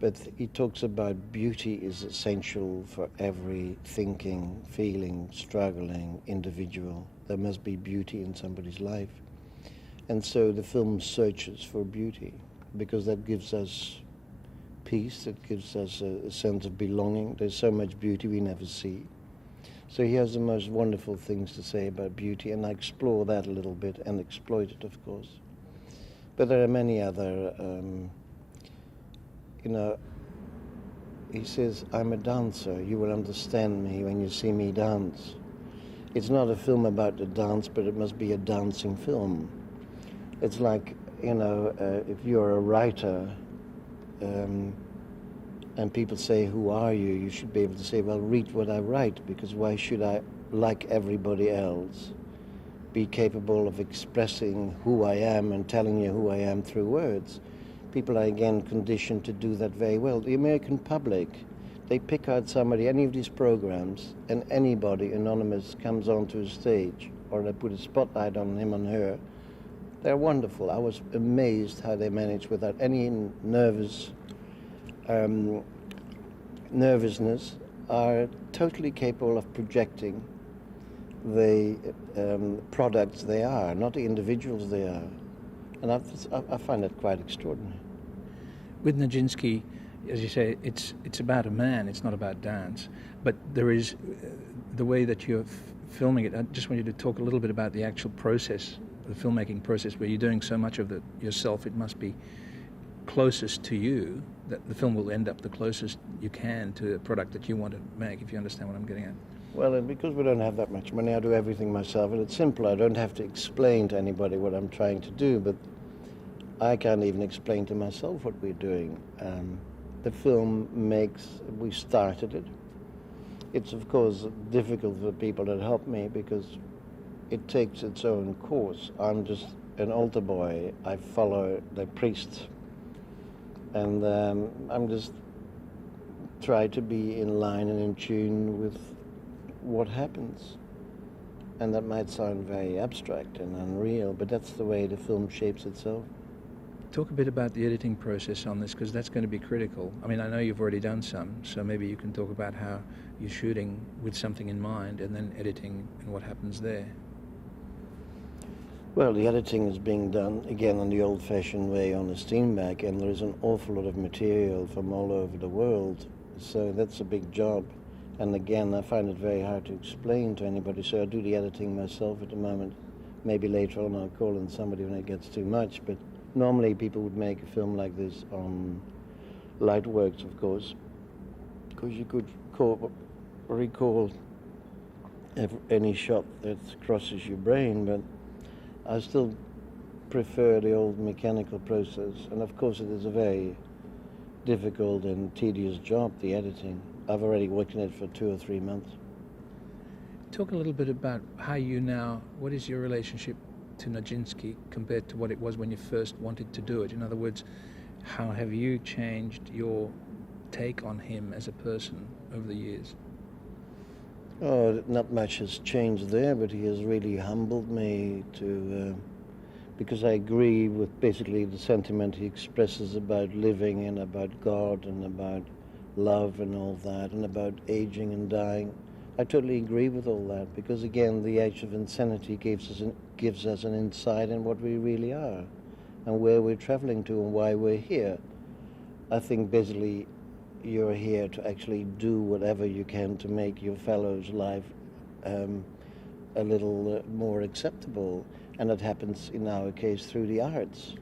But he talks about beauty is essential for every thinking, feeling, struggling individual. There must be beauty in somebody's life. And so the film searches for beauty, because that gives us peace, it gives us a sense of belonging. There's so much beauty we never see. So he has the most wonderful things to say about beauty, and I explore that a little bit and exploit it, of course. But there are many other... you know, he says, I'm a dancer. You will understand me when you see me dance. It's not a film about the dance, but it must be a dancing film. It's like, you know, if you're a writer and people say, who are you? You should be able to say, well, read what I write, because why should I, like everybody else, be capable of expressing who I am and telling you who I am through words? People are again conditioned to do that very well. The American public, they pick out somebody, any of these programs, and anybody anonymous comes onto a stage, or they put a spotlight on him, on her. They're wonderful. I was amazed how they managed without any nervousness, are totally capable of projecting the products they are, not the individuals they are. And I find that quite extraordinary. With Nijinsky, as you say, it's about a man, it's not about dance. But there is the way that you're filming it. I just want you to talk a little bit about the actual process, the filmmaking process, where you're doing so much of it yourself. It must be closest to you, that the film will end up the closest you can to a product that you want to make, if you understand what I'm getting at. Well, and because we don't have that much money, I do everything myself, and it's simple. I don't have to explain to anybody what I'm trying to do, but I can't even explain to myself what we're doing. The film we started it. It's, of course, difficult for people that help me because it takes its own course. I'm just an altar boy. I follow the priest. And I'm just try to be in line and in tune with what happens. And that might sound very abstract and unreal, but that's the way the film shapes itself. Talk a bit about the editing process on this, because that's going to be critical. I mean, I know you've already done some, so maybe you can talk about how you're shooting with something in mind and then editing and what happens there. Well, the editing is being done, again, in the old-fashioned way on a Steenbeck, and there is an awful lot of material from all over the world, so that's a big job. And again, I find it very hard to explain to anybody, so I do the editing myself at the moment. Maybe later on I'll call in somebody when it gets too much, but normally people would make a film like this on Lightworks, of course, because you could recall any shot that crosses your brain, but I still prefer the old mechanical process. And of course it is a very difficult and tedious job, the editing. I've already worked in it for 2 or 3 months. Talk a little bit about how you now, what is your relationship to Nijinsky compared to what it was when you first wanted to do it? In other words, how have you changed your take on him as a person over the years? Oh, not much has changed there, but he has really humbled me because I agree with basically the sentiment he expresses about living and about God and about love and all that and about aging and dying. I totally agree with all that because, again, the age of insanity gives us an insight in what we really are and where we're traveling to and why we're here. I think basically you're here to actually do whatever you can to make your fellow's life a little more acceptable, and it happens in our case through the arts.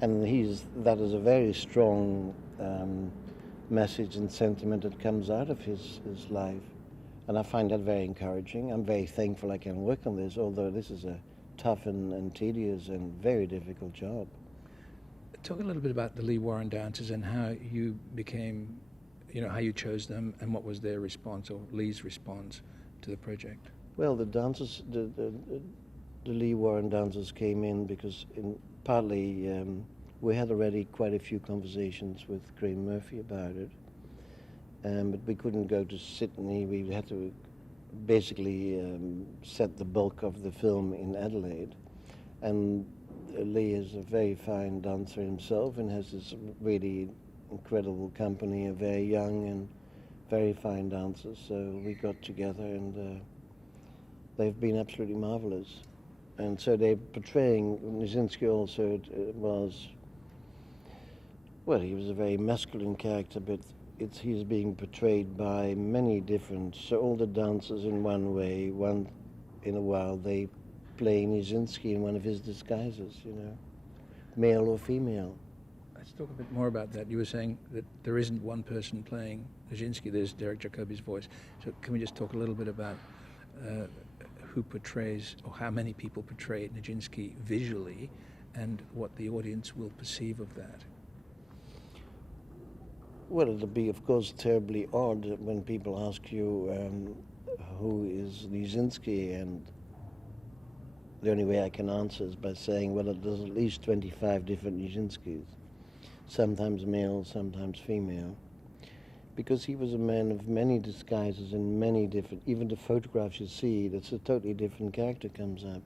And that is a very strong message and sentiment that comes out of his life. And I find that very encouraging. I'm very thankful I can work on this, although this is a tough and tedious and very difficult job. Talk a little bit about the Lee Warren dancers and how you became, how you chose them and what was their response or Lee's response to the project. Well, the dancers, the Lee Warren dancers came in because partly we had already quite a few conversations with Graham Murphy about it. But we couldn't go to Sydney. We had to basically set the bulk of the film in Adelaide. And Lee is a very fine dancer himself and has this really incredible company of very young and very fine dancers. So we got together and they've been absolutely marvelous. And so they're portraying, Nijinsky also was, well, he was a very masculine character, but he's being portrayed by many different, so all the dancers in one way, one in a while they play Nijinsky in one of his disguises, male or female. Let's talk a bit more about that. You were saying that there isn't one person playing Nijinsky, there's Derek Jacobi's voice. So can we just talk a little bit about who portrays, or how many people portray Nijinsky visually, and what the audience will perceive of that? Well, it'll be, of course, terribly odd when people ask you who is Nijinsky, and the only way I can answer is by saying, well, there's at least 25 different Nijinskys, sometimes male, sometimes female, because he was a man of many disguises and many different, even the photographs you see, that's a totally different character comes up.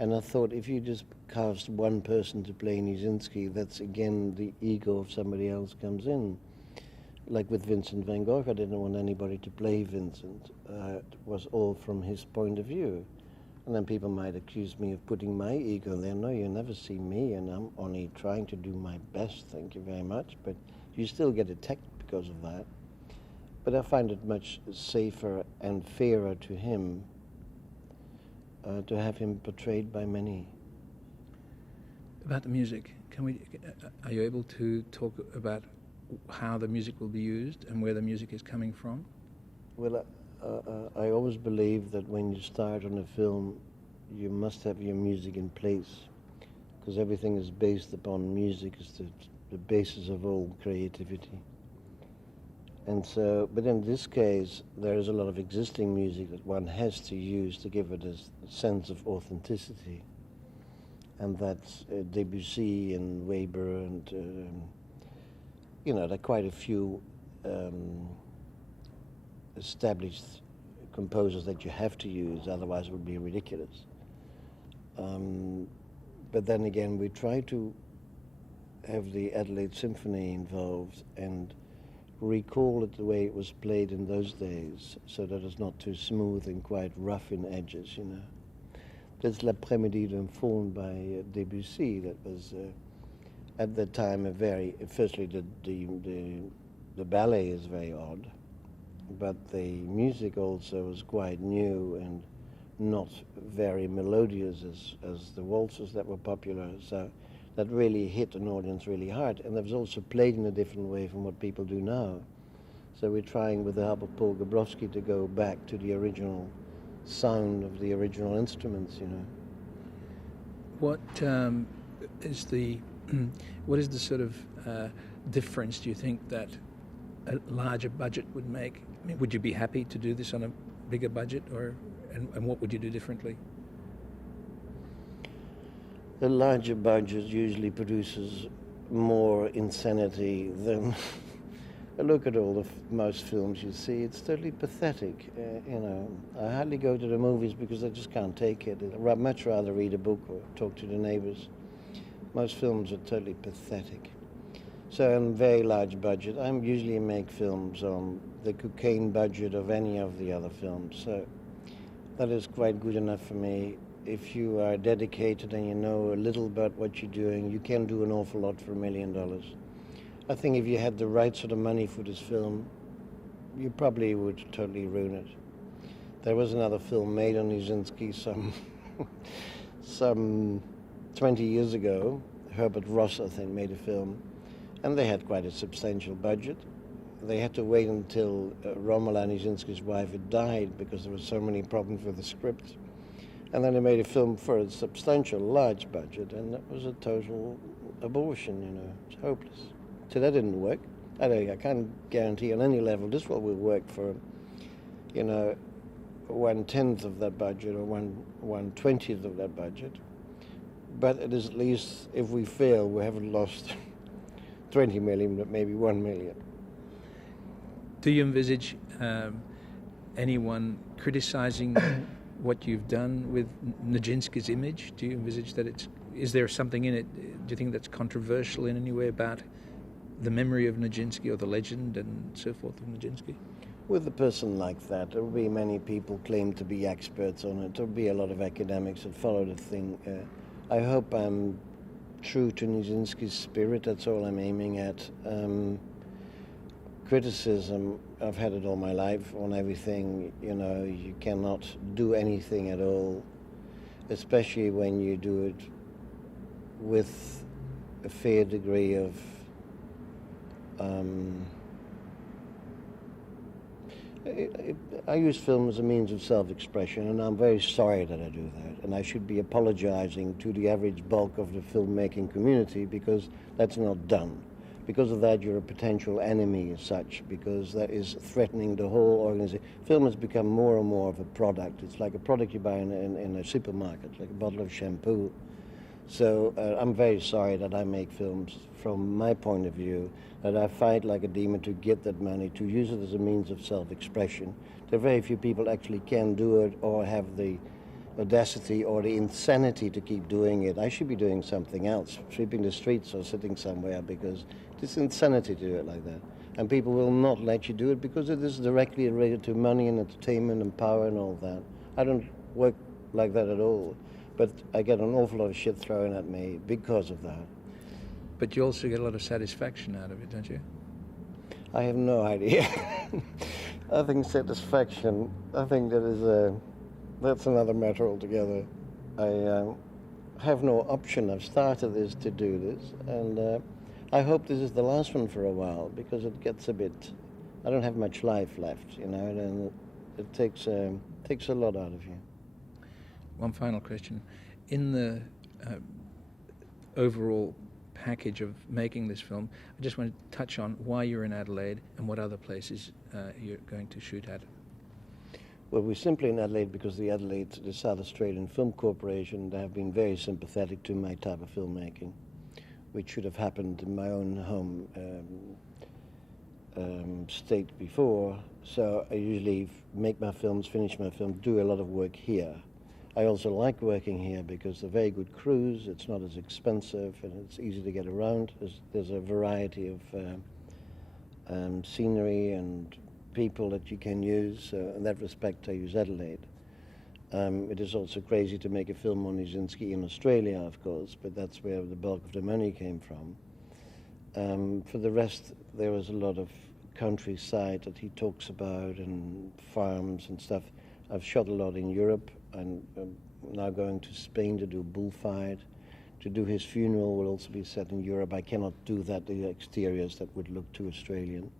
And I thought if you just cast one person to play Nijinsky, that's again the ego of somebody else comes in. Like with Vincent van Gogh, I didn't want anybody to play Vincent. It was all from his point of view. And then people might accuse me of putting my ego there. No, you never see me, and I'm only trying to do my best, thank you very much. But you still get attacked because of that. But I find it much safer and fairer to him to have him portrayed by many. About the music, are you able to talk about how the music will be used and where the music is coming from? Well, I always believe that when you start on a film, you must have your music in place, because everything is based upon music. It's the basis of all creativity. And so, but in this case, there is a lot of existing music that one has to use to give it a sense of authenticity. And that's Debussy and Weber and, there are quite a few established composers that you have to use, otherwise it would be ridiculous. But then again, we try to have the Adelaide Symphony involved and recall it the way it was played in those days, so that it's not too smooth and quite rough in edges, There's L'Après-midi d'un Faune by Debussy that was at the time firstly the ballet is very odd, but the music also was quite new and not very melodious as the waltzes that were popular, so that really hit an audience really hard, and that was also played in a different way from what people do now. So we're trying, with the help of Paul Cox, to go back to the original sound of the original instruments, What is the sort of difference, do you think, that a larger budget would make? I mean, would you be happy to do this on a bigger budget, and what would you do differently? The larger budget usually produces more insanity than... Look at all most films you see. It's totally pathetic. I hardly go to the movies because I just can't take it. I'd much rather read a book or talk to the neighbors. Most films are totally pathetic. So on very large budget, I usually make films on the cocaine budget of any of the other films. So that is quite good enough for me. If you are dedicated and you know a little about what you're doing, you can do an awful lot for $1 million. I think if you had the right sort of money for this film, you probably would totally ruin it. There was another film made on Nijinsky some 20 years ago. Herbert Ross, I think, made a film, and they had quite a substantial budget. They had to wait until Romola Nijinsky's wife had died because there were so many problems with the script. And then they made a film for a substantial, large budget, and that was a total abortion, It's hopeless. So that didn't work. I can't guarantee on any level this will work for, 1/10 of that budget or 1/20 of that budget. But it is at least, if we fail, we haven't lost 20 million, but maybe 1 million. Do you envisage anyone criticizing what you've done with Nijinsky's image? Do you envisage that is there something in it, do you think that's controversial in any way about the memory of Nijinsky or the legend and so forth of Nijinsky? With a person like that, there will be many people claim to be experts on it. There will be a lot of academics that follow the thing. I hope I'm true to Nijinsky's spirit, that's all I'm aiming at. Criticism, I've had it all my life on everything, you cannot do anything at all, especially when you do it with a fair degree of I use film as a means of self-expression, and I'm very sorry that I do that, and I should be apologizing to the average bulk of the filmmaking community because that's not done. Because of that, you're a potential enemy as such, because that is threatening the whole organization. Film has become more and more of a product. It's like a product you buy in a supermarket, like a bottle of shampoo. So I'm very sorry that I make films from my point of view, that I fight like a demon to get that money, to use it as a means of self-expression. There are very few people actually can do it or have the audacity or the insanity to keep doing it. I should be doing something else, sweeping the streets or sitting somewhere, because it's insanity to do it like that. And people will not let you do it because it is directly related to money and entertainment and power and all that. I don't work like that at all. But I get an awful lot of shit thrown at me because of that. But you also get a lot of satisfaction out of it, don't you? I have no idea. I think satisfaction, I think that's another matter altogether. have no option. I've started this to do this, and I hope this is the last one for a while, because it gets a bit, I don't have much life left, you know, and it takes a lot out of you. One final question. In the overall package of making this film, I just want to touch on why you're in Adelaide and what other places you're going to shoot at. Well, we're simply in Adelaide because the South Australian Film Corporation, they have been very sympathetic to my type of filmmaking, which should have happened in my own home state before. So I usually make my films, finish my film, do a lot of work here. I also like working here because they're very good crews, it's not as expensive, and it's easy to get around. There's a variety of scenery and people that you can use. In that respect, I use Adelaide. It is also crazy to make a film on Nijinsky in Australia, of course, but that's where the bulk of the money came from. For the rest, there was a lot of countryside that he talks about and farms and stuff. I've shot a lot in Europe, and now going to Spain to do a bullfight. To do his funeral will also be set in Europe. I cannot do that, the exteriors, that would look too Australian.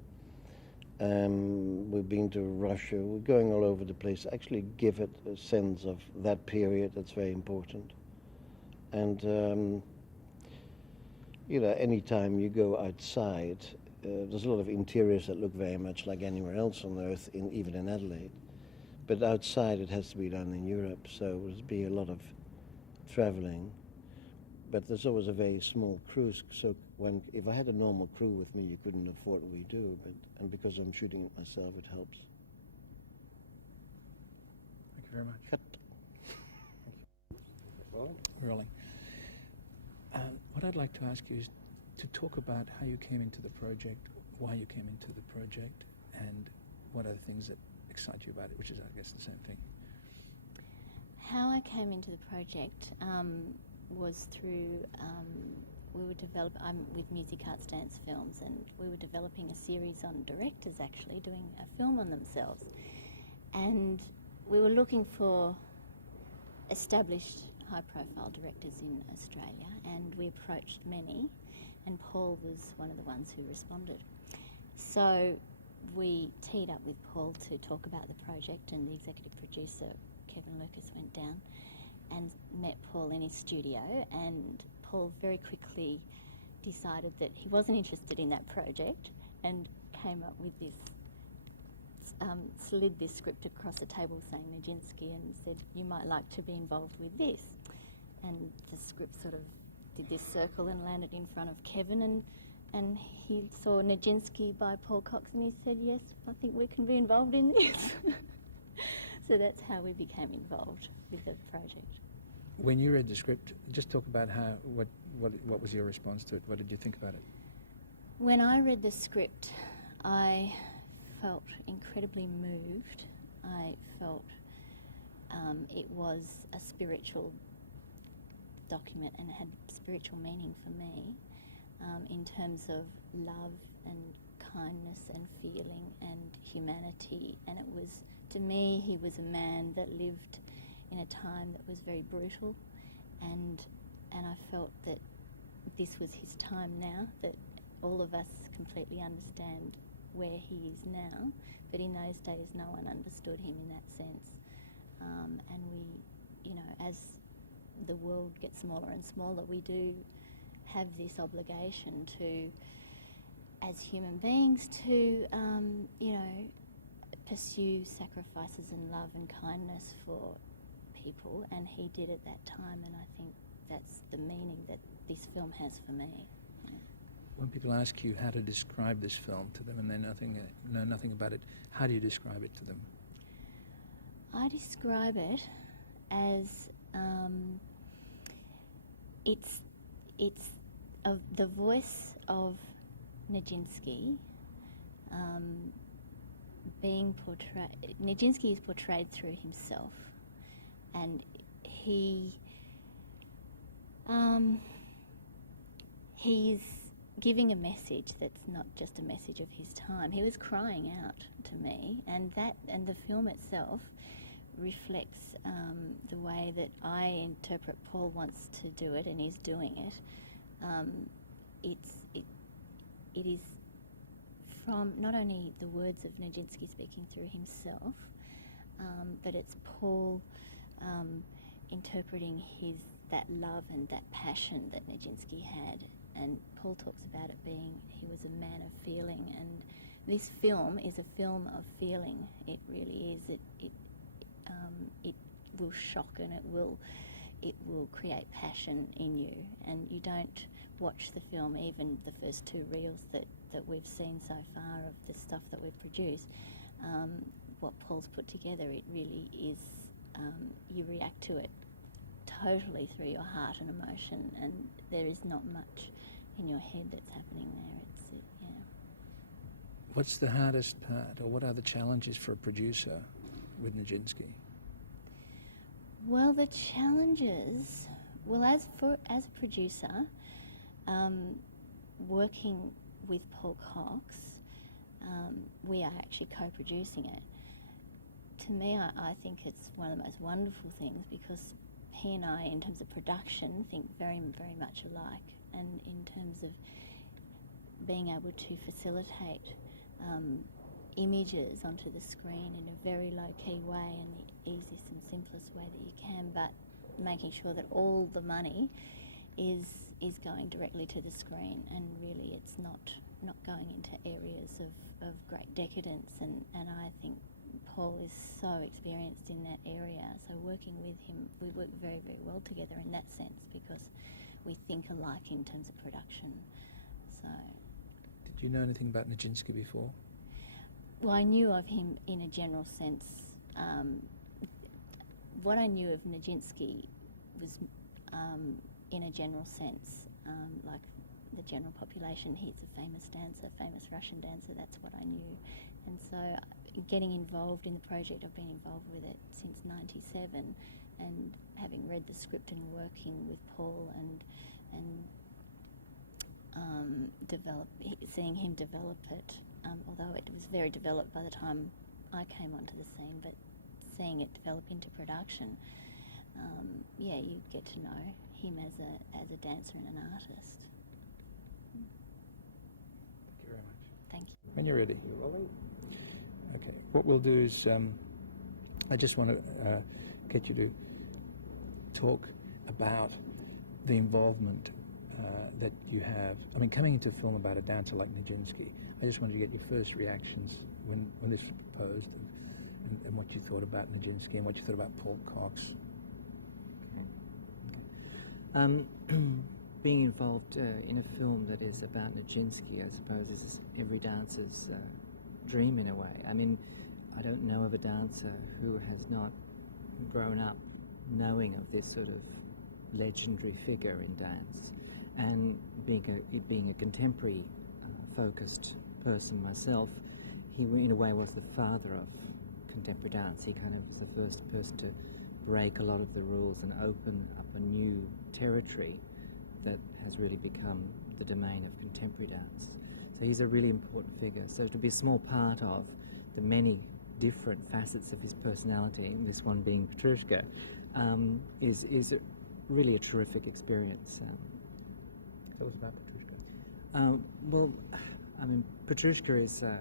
We've been to Russia. We're going all over the place. Actually give it a sense of that period. That's very important. And, you know, anytime you go outside, there's a lot of interiors that look very much like anywhere else on Earth, even in Adelaide. But outside it has to be done in Europe, so there'll be a lot of traveling. But there's always a very small crew, so if I had a normal crew with me, you couldn't afford what we do, and because I'm shooting it myself, it helps. Thank you very much. Cut. Rolling. What I'd like to ask you is to talk about how you came into the project, why you came into the project, and what are the things that excite you about it, which is, I guess, the same thing. How I came into the project was through, I'm with Music Arts Dance Films, and we were developing a series on directors actually doing a film on themselves. And we were looking for established high-profile directors in Australia, and we approached many, and Paul was one of the ones who responded. So we teed up with Paul to talk about the project, and the executive producer, Kevin Lucas, went down and met Paul in his studio, and Paul very quickly decided that he wasn't interested in that project and came up with this, slid this script across the table saying Nijinsky and said, you might like to be involved with this. And the script sort of did this circle and landed in front of Kevin, and he saw Nijinsky by Paul Cox and he said, yes, I think we can be involved in this. So that's how we became involved with the project. When you read the script, just talk about what was your response to it? What did you think about it? When I read the script, I felt incredibly moved. I felt it was a spiritual document and it had spiritual meaning for me in terms of love and kindness and feeling and humanity. And it was, to me, he was a man that lived in a time that was very brutal, and I felt that this was his time now, that all of us completely understand where he is now, but in those days no one understood him in that sense. And we, you know, as the world gets smaller and smaller, we do have this obligation to, as human beings, to, you know, pursue sacrifices and love and kindness for people, and he did at that time, and I think that's the meaning that this film has for me. When people ask you how to describe this film to them and they know nothing about it, how do you describe it to them? I describe it as it's the voice of Nijinsky being portrayed. Nijinsky is portrayed through himself, and he's giving a message that's not just a message of his time. He was crying out to me, and the film itself reflects the way that I interpret Paul wants to do it and is doing it. It is from not only the words of Nijinsky speaking through himself, but it's Paul interpreting that love and that passion that Nijinsky had. And Paul talks about it being, he was a man of feeling, and this film is a film of feeling. It really is. It will shock, and it will create passion in you. And you don't watch the film, even the first 2 reels that we've seen so far of the stuff that we've produced, what Paul's put together, it really is, you react to it totally through your heart and emotion, and there is not much in your head that's happening there. Yeah. What's the hardest part, or what are the challenges for a producer with Nijinsky? Well, the challenges, as a producer, working with Paul Cox, we are actually co-producing it. To me, I think it's one of the most wonderful things, because he and I, in terms of production, think very, very much alike, and in terms of being able to facilitate images onto the screen in a very low-key way, and the easiest and simplest way that you can, but making sure that all the money is going directly to the screen, and really it's not going into areas of great decadence, and I think Paul is so experienced in that area, so working with him, we work very, very well together in that sense, because we think alike in terms of production. So, did you know anything about Nijinsky before? Well, I knew of him in a general sense. What I knew of Nijinsky was in a general sense, like the general population. He's a famous dancer, famous Russian dancer, that's what I knew. And so getting involved in the project, I've been involved with it since '97, and having read the script and working with Paul and seeing him develop it, although it was very developed by the time I came onto the scene, but seeing it develop into production, you get to know him as a dancer and an artist. Thank you very much. Thank you. When you're ready. You're rolling. Okay. What we'll do is, I just want to get you to talk about the involvement that you have. I mean, coming into a film about a dancer like Nijinsky, I just wanted to get your first reactions when this was proposed, and what you thought about Nijinsky and what you thought about Paul Cox. Being involved in a film that is about Nijinsky, I suppose, is every dancer's dream in a way. I mean, I don't know of a dancer who has not grown up knowing of this sort of legendary figure in dance. And being a contemporary focused person myself, he in a way was the father of contemporary dance. He kind of was the first person to break a lot of the rules and open up a new territory that has really become the domain of contemporary dance. So he's a really important figure. So to be a small part of the many different facets of his personality, this one being Petrushka, is really a terrific experience. Tell us about Petrushka. Well, I mean, Petrushka is a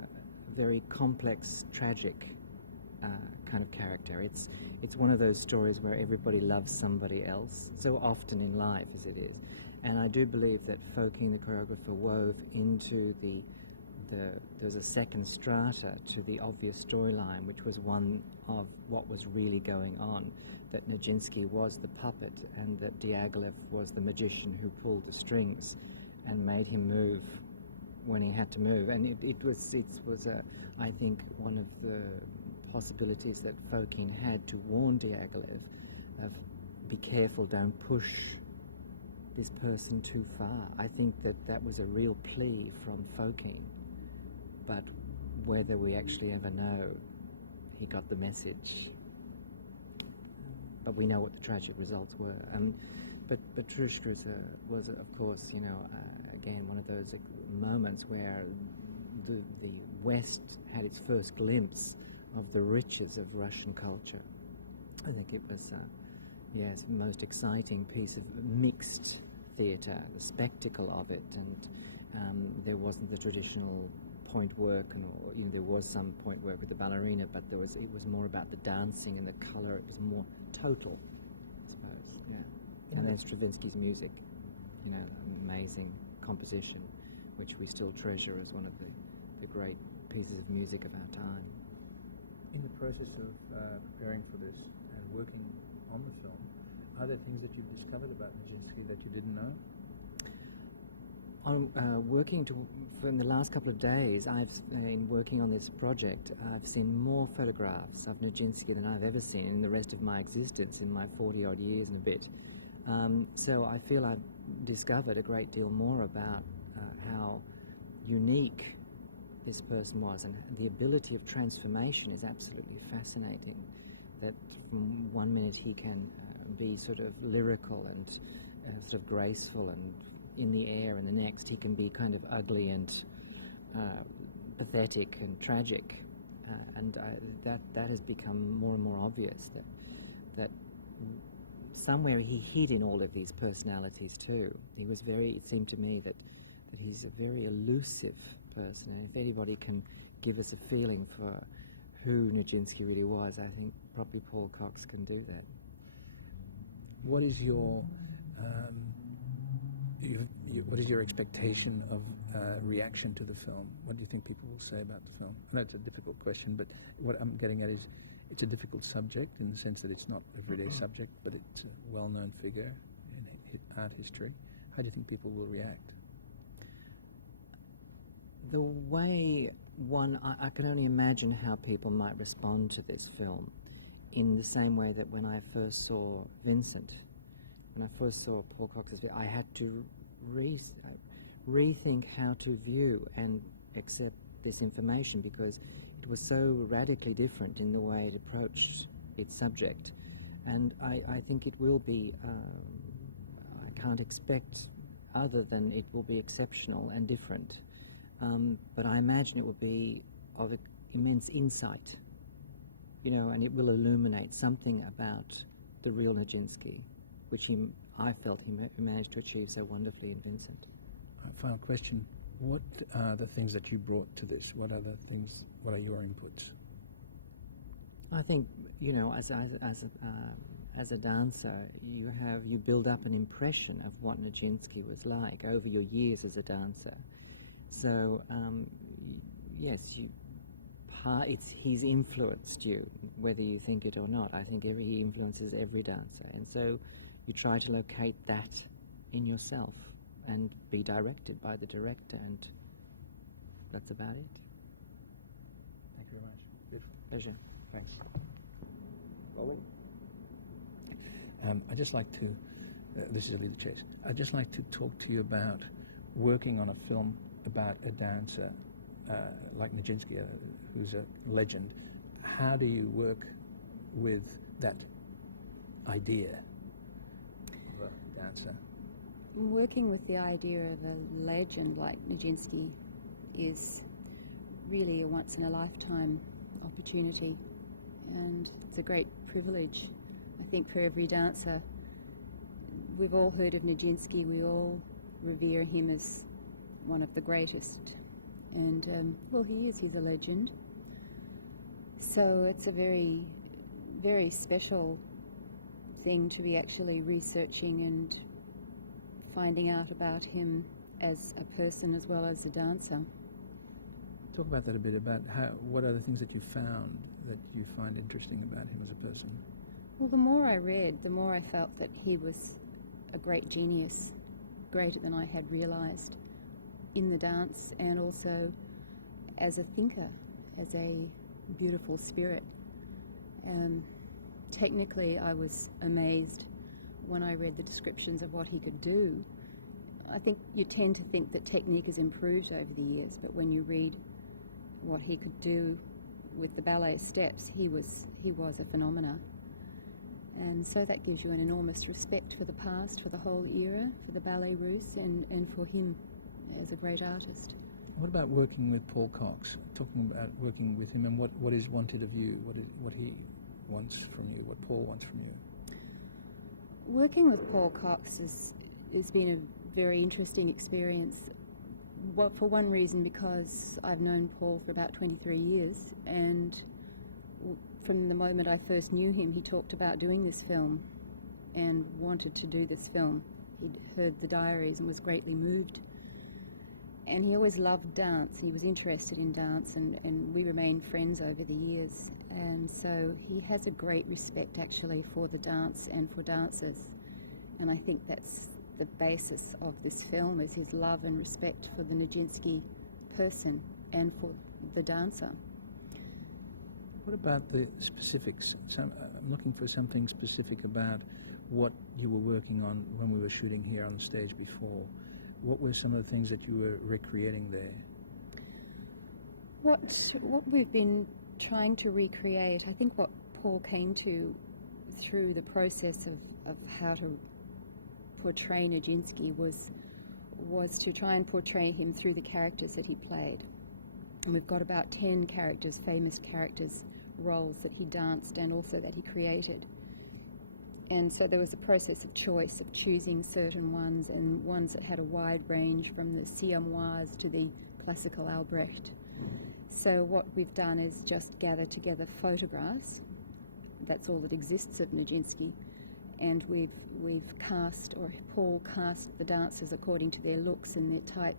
very complex, tragic kind of character. It's one of those stories where everybody loves somebody else, so often in life as it is. And I do believe that Fokin, the choreographer, wove into there's a second strata to the obvious storyline, which was one of what was really going on, that Nijinsky was the puppet and that Diaghilev was the magician who pulled the strings and made him move when he had to move. And it was I think, one of the possibilities that Fokin had to warn Diaghilev of, be careful, don't push this person too far. I think that was a real plea from Fokin, but whether we actually ever know he got the message. But we know what the tragic results were. But Petrushka was of course, again, one of those moments where the West had its first glimpse of the riches of Russian culture. I think it was, it's the most exciting piece of mixed theatre, the spectacle of it, and there wasn't the traditional point work, and there was some point work with the ballerina, but it was more about the dancing and the colour. It was more total, I suppose. Yeah, and then Stravinsky's music, amazing composition, which we still treasure as one of the great pieces of music of our time. In the process of preparing for this and working on the film, are there things that you've discovered about Nijinsky that you didn't know? In the last couple of days, in working on this project, I've seen more photographs of Nijinsky than I've ever seen in the rest of my existence, in my 40-odd years and a bit. So I feel I've discovered a great deal more about how unique this person was, and the ability of transformation is absolutely fascinating. That from one minute he can be sort of lyrical and sort of graceful and in the air, and the next he can be kind of ugly and pathetic and tragic, and that has become more and more obvious, that somewhere he hid in all of these personalities too. It seemed to me that he's a very elusive person, and if anybody can give us a feeling for who Nijinsky really was, I think probably Paul Cox can do that. What is your expectation of reaction to the film? What do you think people will say about the film? I know it's a difficult question, but what I'm getting at is it's a difficult subject in the sense that it's not an everyday subject, but it's a well-known figure in art history. How do you think people will react? The way I can only imagine how people might respond to this film, in the same way that when I first saw Vincent, when I first saw Paul Cox's video, I had to rethink how to view and accept this information, because it was so radically different in the way it approached its subject. And I think it will be, I can't expect other than it will be exceptional and different. But I imagine it will be of immense insight, and it will illuminate something about the real Nijinsky, which I felt he managed to achieve so wonderfully in Vincent. Final question. What are the things that you brought to this? What are your inputs? I think, as a dancer, you build up an impression of what Nijinsky was like over your years as a dancer. So, yes, he's influenced you, whether you think it or not. I think he influences every dancer. And so you try to locate that in yourself and be directed by the director, and that's about it. Thank you very much. Beautiful. Pleasure. Thanks. Rolling. I'd just like to, this is a little chase, I'd just like to talk to you about working on a film about a dancer like Nijinsky, who's a legend. How do you work with that idea of a dancer? Working with the idea of a legend like Nijinsky is really a once-in-a-lifetime opportunity, and it's a great privilege, I think, for every dancer. We've all heard of Nijinsky, we all revere him as one of the greatest, and he's a legend. So it's a very, very special thing to be actually researching and finding out about him as a person as well as a dancer. Talk about that a bit, about what are the things that you found that you find interesting about him as a person? Well, the more I read, the more I felt that he was a great genius, greater than I had realised, in the dance and also as a thinker, as a beautiful spirit. Technically, I was amazed when I read the descriptions of what he could do. I think you tend to think that technique has improved over the years, but when you read what he could do with the ballet steps, he was a phenomena. And so that gives you an enormous respect for the past, for the whole era, for the Ballet Russe, and for him as a great artist. What about working with Paul Cox? Talking about working with him and what is wanted of you, wants from you, what Paul wants from you? Working with Paul Cox has been a very interesting experience. Well, for one reason, because I've known Paul for about 23 years, and from the moment I first knew him, he talked about doing this film and wanted to do this film. He'd heard the diaries and was greatly moved. And he always loved dance. He was interested in dance, and we remained friends over the years. And so he has a great respect, actually, for the dance and for dancers. And I think that's the basis of this film, is his love and respect for the Nijinsky person and for the dancer. What about the specifics? I'm looking for something specific about what you were working on when we were shooting here on the stage before. What were some of the things that you were recreating there? What we've been trying to recreate, I think what Paul came to through the process of how to portray Nijinsky was to try and portray him through the characters that he played. And we've got about 10 characters, famous characters, roles that he danced and also that he created. And so there was a process of choice, of choosing certain ones, and ones that had a wide range from the Siamoise to the classical Albrecht. So what we've done is just gather together photographs. That's all that exists of Nijinsky. And we've cast, or Paul cast the dancers according to their looks and their type.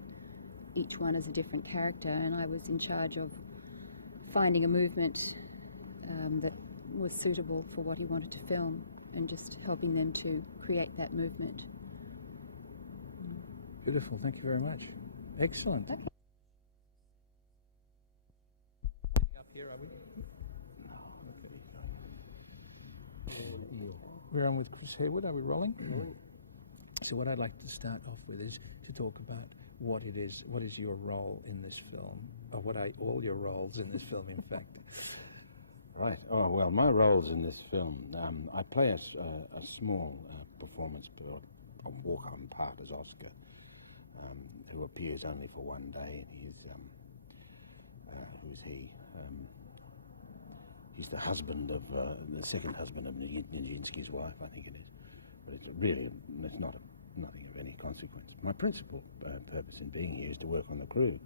Each one is a different character, and I was in charge of finding a movement that was suitable for what he wanted to film, and just helping them to create that movement. Beautiful, thank you very much. Excellent. Okay. Up here, are we? Okay. We're on with Chris Hayward, are we rolling? So what I'd like to start off with is to talk about what is your role in this film, or what are all your roles in this film, in fact. Right. Oh, well, my roles in this film, I play a small performance, a walk-on part as Oscar, who appears only for one day. Who's he? He's the husband of, the second husband of Nijinsky's wife, I think it is. But it's nothing of any consequence. My principal purpose in being here is to work on the crew.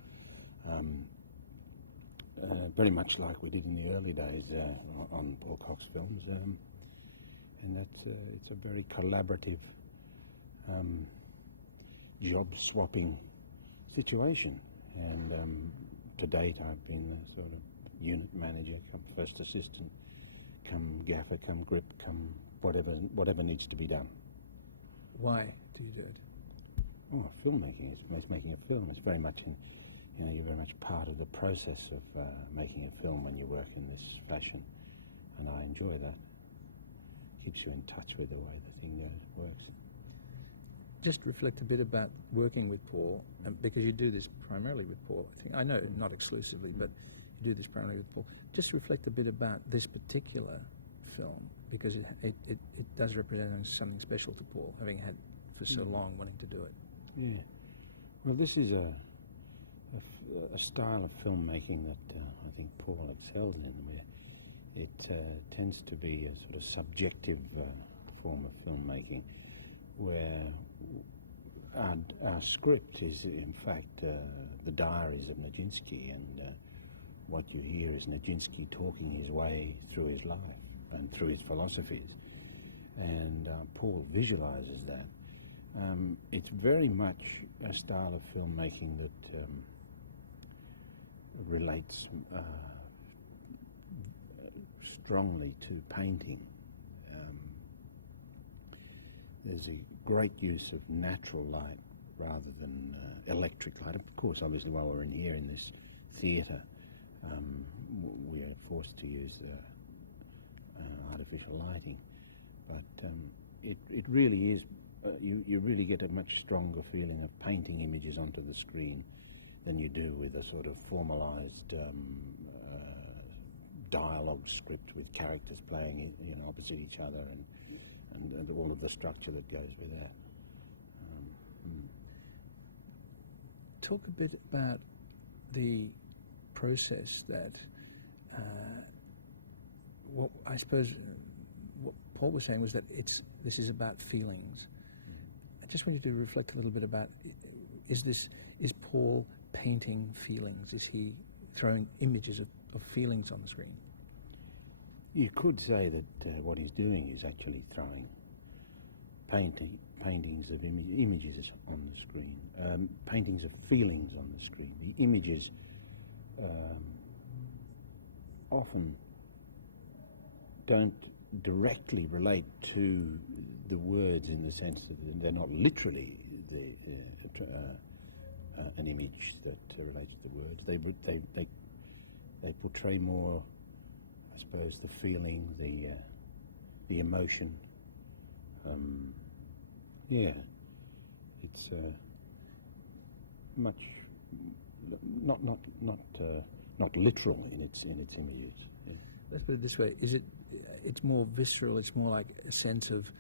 Very much like we did in the early days on Paul Cox films, and it's a very collaborative, job-swapping situation. And to date, I've been the sort of unit manager, come first assistant, come gaffer, come grip, come whatever needs to be done. Why do you do it? Oh, filmmaking. It's making a film. It's very much you're very much part of the process of making a film when you work in this fashion, and I enjoy that. Keeps you in touch with the way the thing works. Just reflect a bit about working with Paul, because you do this primarily with Paul, I think. I know not exclusively, but you do this primarily with Paul. Just reflect a bit about this particular film, because it does represent something special to Paul, having had for so long wanting to do it. Yeah. Well, this is a style of filmmaking that I think Paul excels in, where it tends to be a sort of subjective form of filmmaking, where our script is in fact the Diaries of Nijinsky, and what you hear is Nijinsky talking his way through his life and through his philosophies, and Paul visualizes that. It's very much a style of filmmaking that relates strongly to painting. There's a great use of natural light rather than electric light. Of course, obviously, while we're in here in this theatre, we are forced to use artificial lighting. But it really is, you really get a much stronger feeling of painting images onto the screen than you do with a sort of formalized dialogue script with characters playing opposite each other and all of the structure that goes with that. Talk a bit about the process that what I suppose what Paul was saying was that this is about feelings. I just want you to reflect a little bit about, is Paul painting feelings? Is he throwing images of feelings on the screen? You could say that what he's doing is actually throwing paintings of images on the screen, paintings of feelings on the screen. The images often don't directly relate to the words in the sense that they're not literally an image that relates to words. They portray more, I suppose, the feeling, the emotion. It's much not literal in its images. Yeah. Let's put it this way: it's more visceral. It's more like a sense of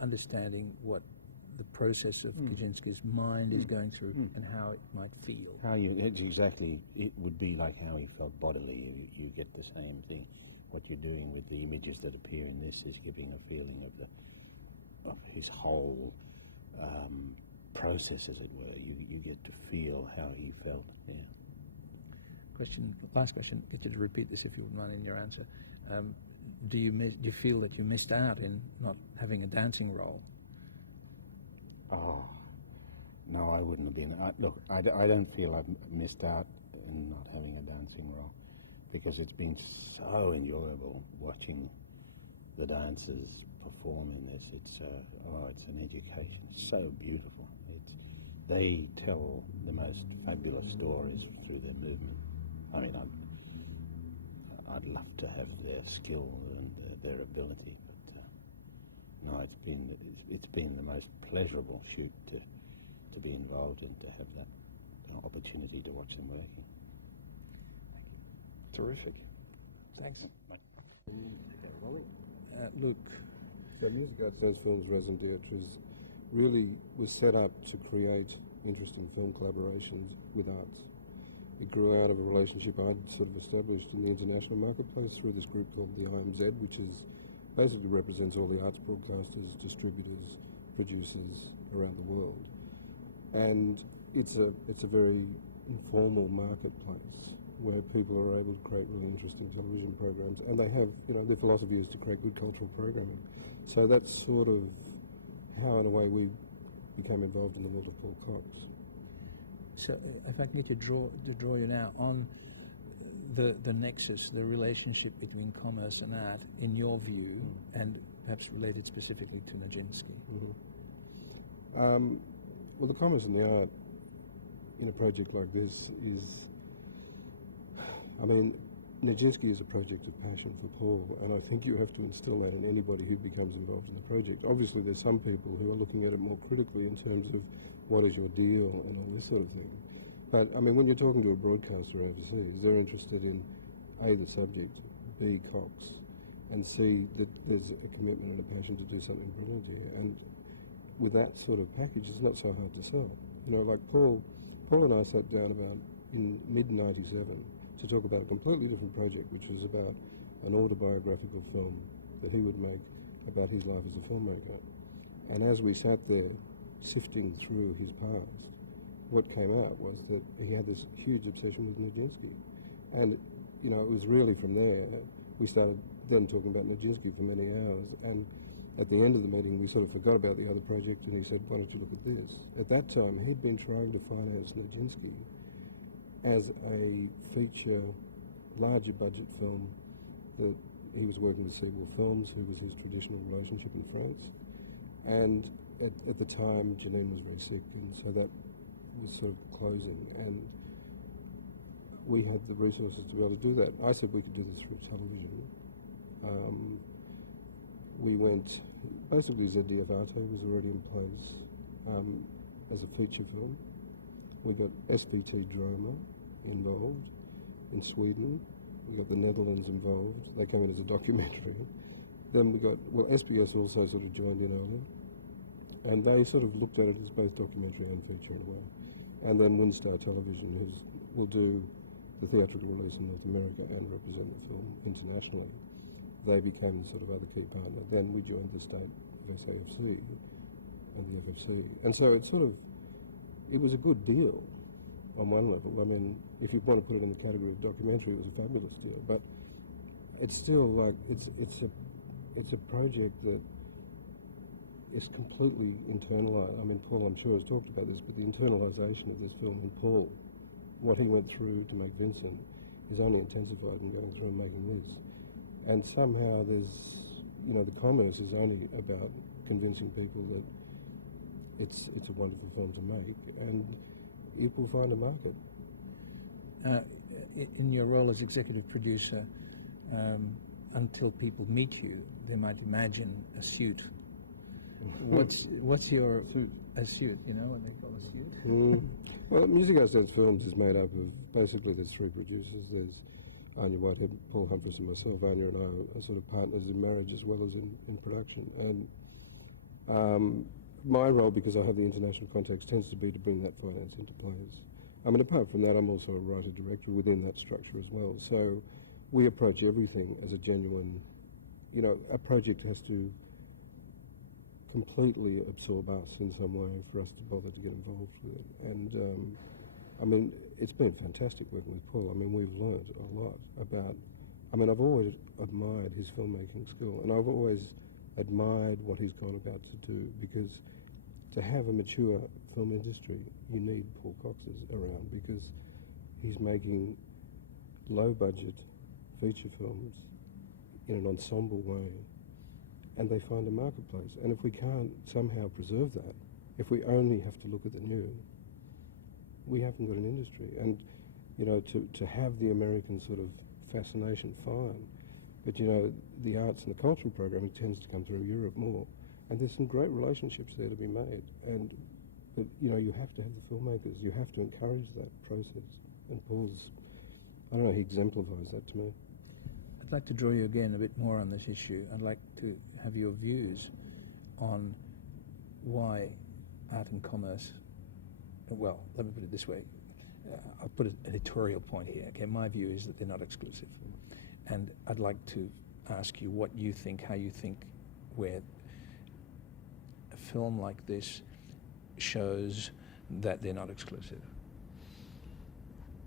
understanding what the process of Nijinsky's mind is going through and how it might feel. It would be like how he felt bodily. You get the same thing. What you're doing with the images that appear in this is giving a feeling of his whole process, as it were. You get to feel how he felt. Yeah. Last question. Get you to repeat this if you wouldn't mind in your answer. Do you feel that you missed out in not having a dancing role? Oh, no, I wouldn't have been. I don't feel I've missed out in not having a dancing role, because it's been so enjoyable watching the dancers perform in this. It's an education. It's so beautiful. They tell the most fabulous stories through their movement. I mean, I'd love to have their skill and their ability, but no, it's been the most pleasurable shoot to be involved in, to have that opportunity to watch them working. Terrific. Thanks. Luke. So Music Arts Dance Films Raison d'Etre was set up to create interesting film collaborations with arts. It grew out of a relationship I'd sort of established in the international marketplace through this group called the IMZ, which basically represents all the arts broadcasters, distributors, producers around the world. And it's a very informal marketplace where people are able to create really interesting television programs, and they have, their philosophy is to create good cultural programming. So that's sort of how, in a way, we became involved in the world of Paul Cox. So if I can get you to draw you now on the nexus, the relationship between commerce and art, in your view, and perhaps related specifically to Nijinsky. Well, the commerce and the art in a project like this is, Nijinsky is a project of passion for Paul, and I think you have to instill that in anybody who becomes involved in the project. Obviously, there's some people who are looking at it more critically in terms of what is your deal and all this sort of thing. But, when you're talking to a broadcaster overseas, they're interested in, A, the subject, B, Cox, and C, that there's a commitment and a passion to do something brilliant here. And with that sort of package, it's not so hard to sell. Like Paul and I sat down in mid-97 to talk about a completely different project, which was about an autobiographical film that he would make about his life as a filmmaker. And as we sat there sifting through his past, what came out was that he had this huge obsession with Nijinsky. And, it was really from there, we started then talking about Nijinsky for many hours, and at the end of the meeting we sort of forgot about the other project, and he said, why don't you look at this? At that time, he'd been trying to finance Nijinsky as a feature, larger budget film that he was working with Seawolf Films, who was his traditional relationship in France. And at the time, Janine was very sick, and so that was sort of closing. And we had the resources to be able to do that. I said we could do this through television. We went, basically ZDF Arte was already in place as a feature film. We got SVT Drama involved in Sweden. We got the Netherlands involved. They came in as a documentary. Then we got, SBS also sort of joined in earlier. And they sort of looked at it as both documentary and feature in a way. And then Windstar Television will do the theatrical release in North America and represent the film internationally, they became the sort of other key partner. Then we joined the state of SAFC and the FFC. And so it was a good deal on one level. I mean, if you want to put it in the category of documentary, it was a fabulous deal. But it's still like, it's a project that is completely internalised. I mean, Paul, I'm sure, has talked about this, but the internalisation of this film and Paul, what he went through to make Vincent, is only intensified in going through and making this. And somehow there's, the commerce is only about convincing people that it's a wonderful film to make, and it will find a market. In your role as executive producer, until people meet you, they might imagine a suit. What's your suit? A suit, what they call a suit? Well, Music Outstanding Films is made up of, basically there's three producers. There's Anya Whitehead, Paul Humphries and myself. Anya and I are sort of partners in marriage as well as in production. And my role, because I have the international context, tends to be to bring that finance into place. I mean, apart from that, I'm also a writer-director within that structure as well. So we approach everything as a genuine, a project has to completely absorb us in some way for us to bother to get involved with it. And I mean, it's been fantastic working with Paul. I mean, we've learned a lot about, I've always admired his filmmaking skill, and I've always admired what he's gone about to do, because to have a mature film industry, you need Paul Coxes around, because he's making low-budget feature films in an ensemble way, and they find a marketplace. And if we can't somehow preserve that, if we only have to look at the new, we haven't got an industry. And, to have the American sort of fascination, fine. But, the arts and the cultural programming tends to come through Europe more. And there's some great relationships there to be made. But, you have to have the filmmakers. You have to encourage that process. And Paul's, he exemplifies that to me. I'd like to draw you again a bit more on this issue. I'd like to have your views on why art and commerce, well, let me put it this way. I'll put an editorial point here. Okay, my view is that they're not exclusive. And I'd like to ask you what you think, how you think, where a film like this shows that they're not exclusive.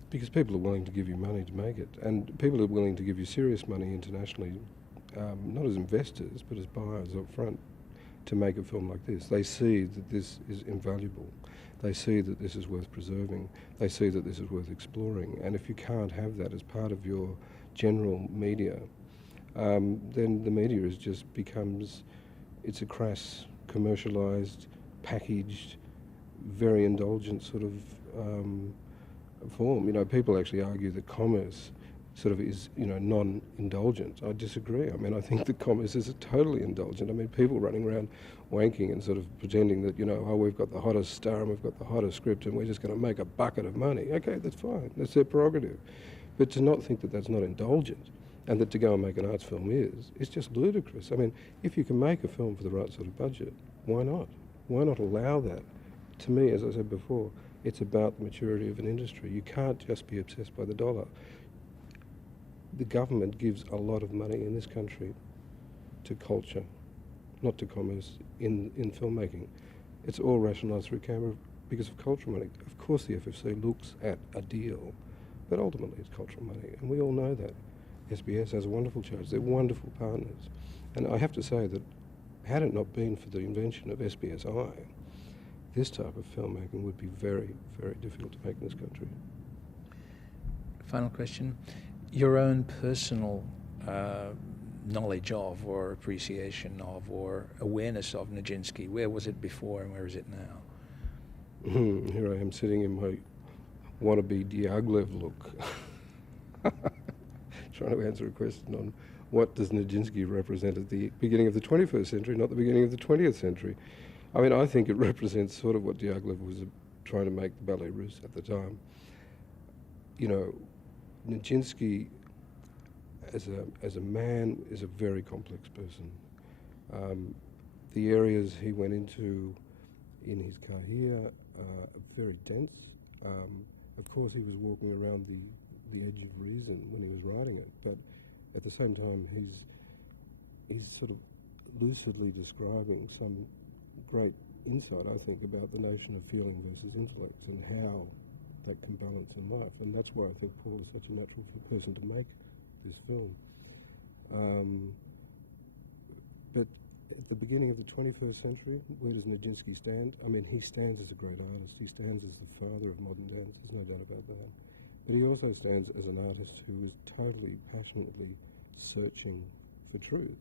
Because people are willing to give you money to make it, and people are willing to give you serious money internationally, not as investors, but as buyers up front, to make a film like this. They see that this is invaluable. They see that this is worth preserving. They see that this is worth exploring. And if you can't have that as part of your general media, then the media becomes, it's a crass, commercialised, packaged, very indulgent sort of form. People actually argue that commerce sort of is, non-indulgent. I disagree. I think that commerce is totally indulgent. People running around wanking and sort of pretending that, we've got the hottest star and we've got the hottest script and we're just going to make a bucket of money. Okay, that's fine. That's their prerogative. But to not think that that's not indulgent, and that to go and make an arts film is just ludicrous. If you can make a film for the right sort of budget, why not? Why not allow that? To me, as I said before, it's about the maturity of an industry. You can't just be obsessed by the dollar. The government gives a lot of money in this country to culture, not to commerce, in filmmaking. It's all rationalised through camera because of cultural money. Of course the FFC looks at a deal, but ultimately it's cultural money, and we all know that. SBS has a wonderful charge. They're wonderful partners. And I have to say that had it not been for the invention of SBSI, this type of filmmaking would be very, very difficult to make in this country. Final question. Your own personal knowledge of, or appreciation of, or awareness of Nijinsky, where was it before and where is it now? Here I am sitting in my wannabe Diaghilev look, trying to answer a question on what does Nijinsky represent at the beginning of the 21st century, not the beginning of the 20th century. I think it represents sort of what Diaghilev was trying to make the Ballet Russe at the time. Nijinsky as a man is a very complex person. The areas he went into in his career are very dense. Of course, he was walking around the edge of reason when he was writing it, but at the same time he's sort of lucidly describing some great insight, I think, about the notion of feeling versus intellect and how that can balance in life. And that's why I think Paul is such a natural person to make this film. But at the beginning of the 21st century, where does Nijinsky stand? I mean, he stands as a great artist. He stands as the father of modern dance, there's no doubt about that. But he also stands as an artist who is totally, passionately searching for truth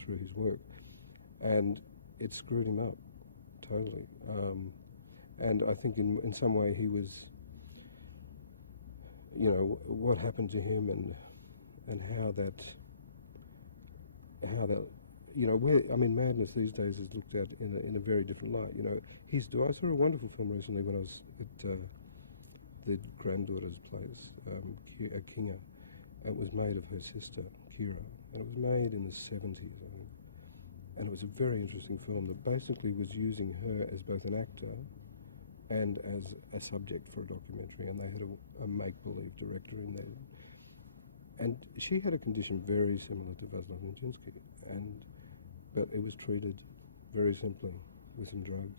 through his work. And it screwed him up, totally. And I think in some way he was, you know, what happened to him and how that, you know, I mean, madness these days is looked at in a very different light. You know, I saw a wonderful film recently when I was at the granddaughter's place, at Kinga. It was made of her sister, Kira, and it was made in the 70s, I think. And it was a very interesting film that basically was using her as both an actor and as a subject for a documentary, and they had a make-believe director in there. And she had a condition very similar to Vaslav Nijinsky, but it was treated very simply with some drugs.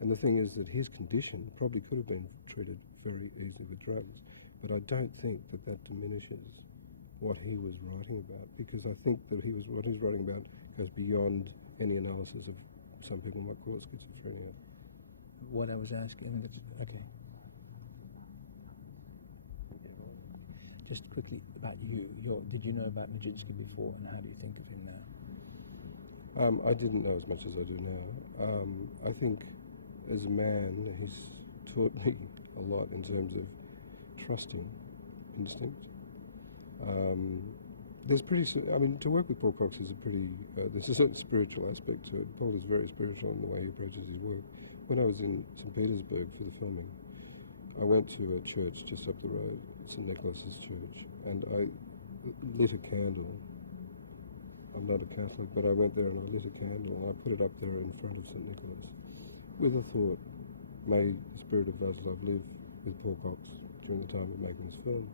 And the thing is that his condition probably could have been treated very easily with drugs, but I don't think that diminishes what he was writing about, because I think that what he's writing about goes beyond any analysis of some people might call it schizophrenia. What I was asking, okay. Just quickly about you. Did you know about Nijinsky before, and how do you think of him now? I didn't know as much as I do now. I think as a man, he's taught me a lot in terms of trusting instinct. To work with Paul Cox is there's a certain spiritual aspect to it. Paul is very spiritual in the way he approaches his work. When I was in St. Petersburg for the filming, I went to a church just up the road, St. Nicholas's Church, and I lit a candle. I'm not a Catholic, but I went there and I lit a candle and I put it up there in front of St. Nicholas with a thought, may the spirit of Vaslav live with Paul Cox during the time of making this film.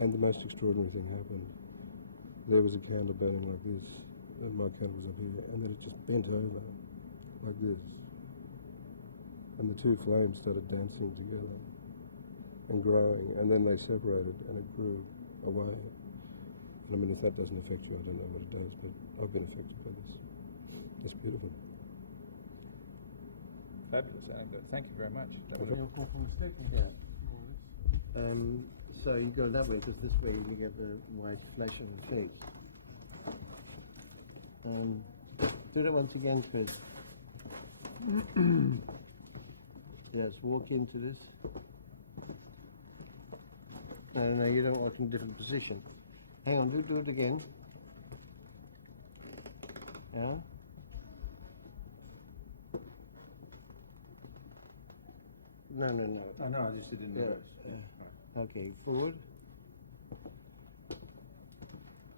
And the most extraordinary thing happened. There was a candle burning like this, and my candle was up here, and then it just bent over like this. And the two flames started dancing together and growing, and then they separated and it grew away. And I mean, if that doesn't affect you, I don't know what it does, but I've been affected by this. It's beautiful. Fabulous. Thank you very much. Yeah. So you go that way, because this way you get the white flesh of the face. Do that once again, Chris. Yes, walk into this. No, you don't walk in a different position. Hang on, do it again. Yeah? No. Oh, no, I just did it in reverse. Okay, forward.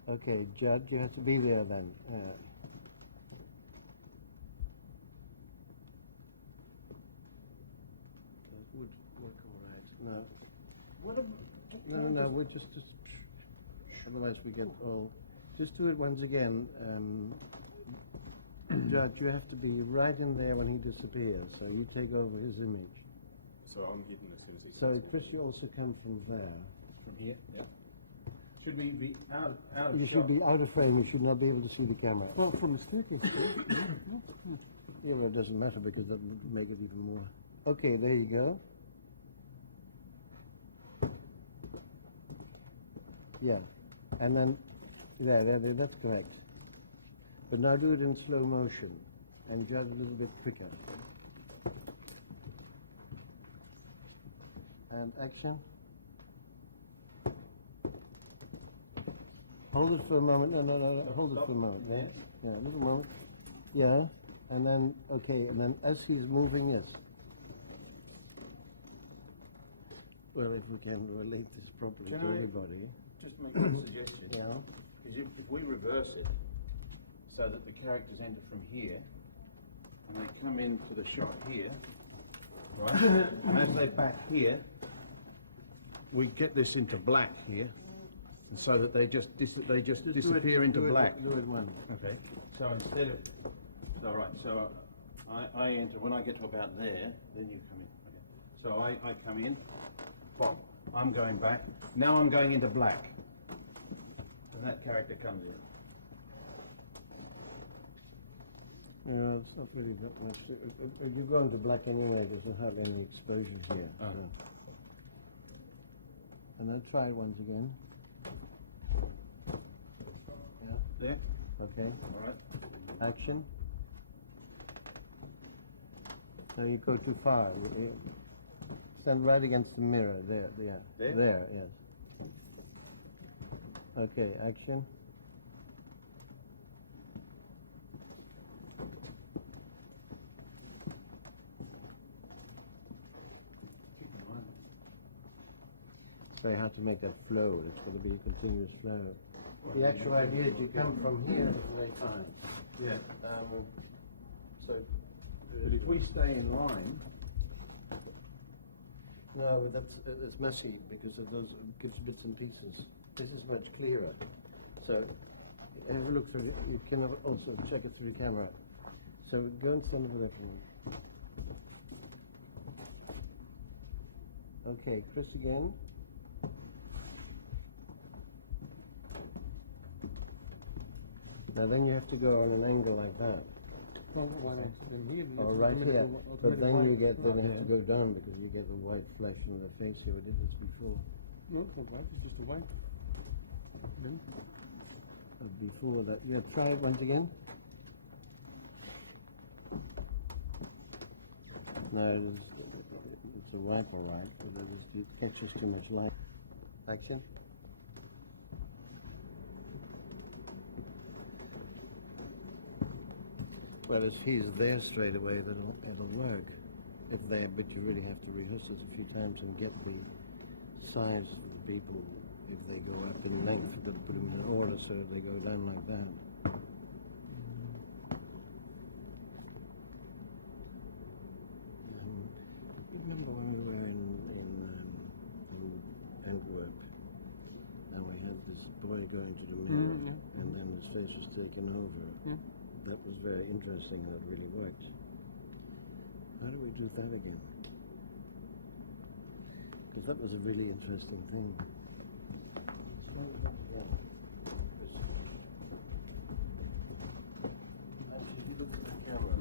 Okay, Judd, you have to be there then. Would work all right. No. No, we're just otherwise we get all. Just do it once again. Judd, you have to be right in there when he disappears, so you take over his image. So I'm hidden as soon as he comes. So Chris, you also come from there. From here? Yeah. Should we be out of You shot? should be out of frame. You should not be able to see the camera. Well, from the staircase. Yeah, well, it doesn't matter because that would make it even more. Okay, there you go. Yeah, and then there, that's correct. But now do it in slow motion and just a little bit quicker. And action. Hold it for a moment. No. Hold it for a moment. Yeah, a little moment. Yeah, and then, okay, and then as he's moving, yes. Well, if we can relate this properly to everybody. Just make a suggestion. Yeah. Because if we reverse it so that the characters enter from here and they come into the shot here, right? And as they back here, we get this into black here, and so that they just disappear into black. Do it one. Okay. So instead of, so right. So I enter when I get to about there. Then you come in. Okay. So I come in. Boom. I'm going back. Now I'm going into black, and that character comes in. No, it's not really that much. You go into black anyway, there's hardly any exposure here. Oh. So. And then try it once again. Yeah. There. Okay. All right. Action. Now you go too far. Stand right against the mirror. There. There? There, yes. Okay, action. Say how to make that flow. It's going to be a continuous flow. The actual idea is you come from here to the way fine. Yeah. So. But if we stay in line. No, it's messy because it gives bits and pieces. This is much clearer. So have a look through it. You can also check it through the camera. So go and stand over there for me. Okay, Chris again. Now then you have to go on an angle like that. Or right here. But then you have to go down because you get the white flesh on the face here. We did this before. No, it's not white, it's just a white. Before that. Yeah, try it once again. No, it's a white all right, but it catches too much light. Action. Well, if he's there straight away, then it'll work. But you really have to rehearse it a few times and get the size of the people. If they go up in length, you've got to put them in order so they go down like that. Remember when we were in Antwerp, and we had this boy going to the mirror, and then his face was taken over. That was very interesting. That really worked. How do we do that again? Because that was a really interesting thing. Actually, if you look at the camera.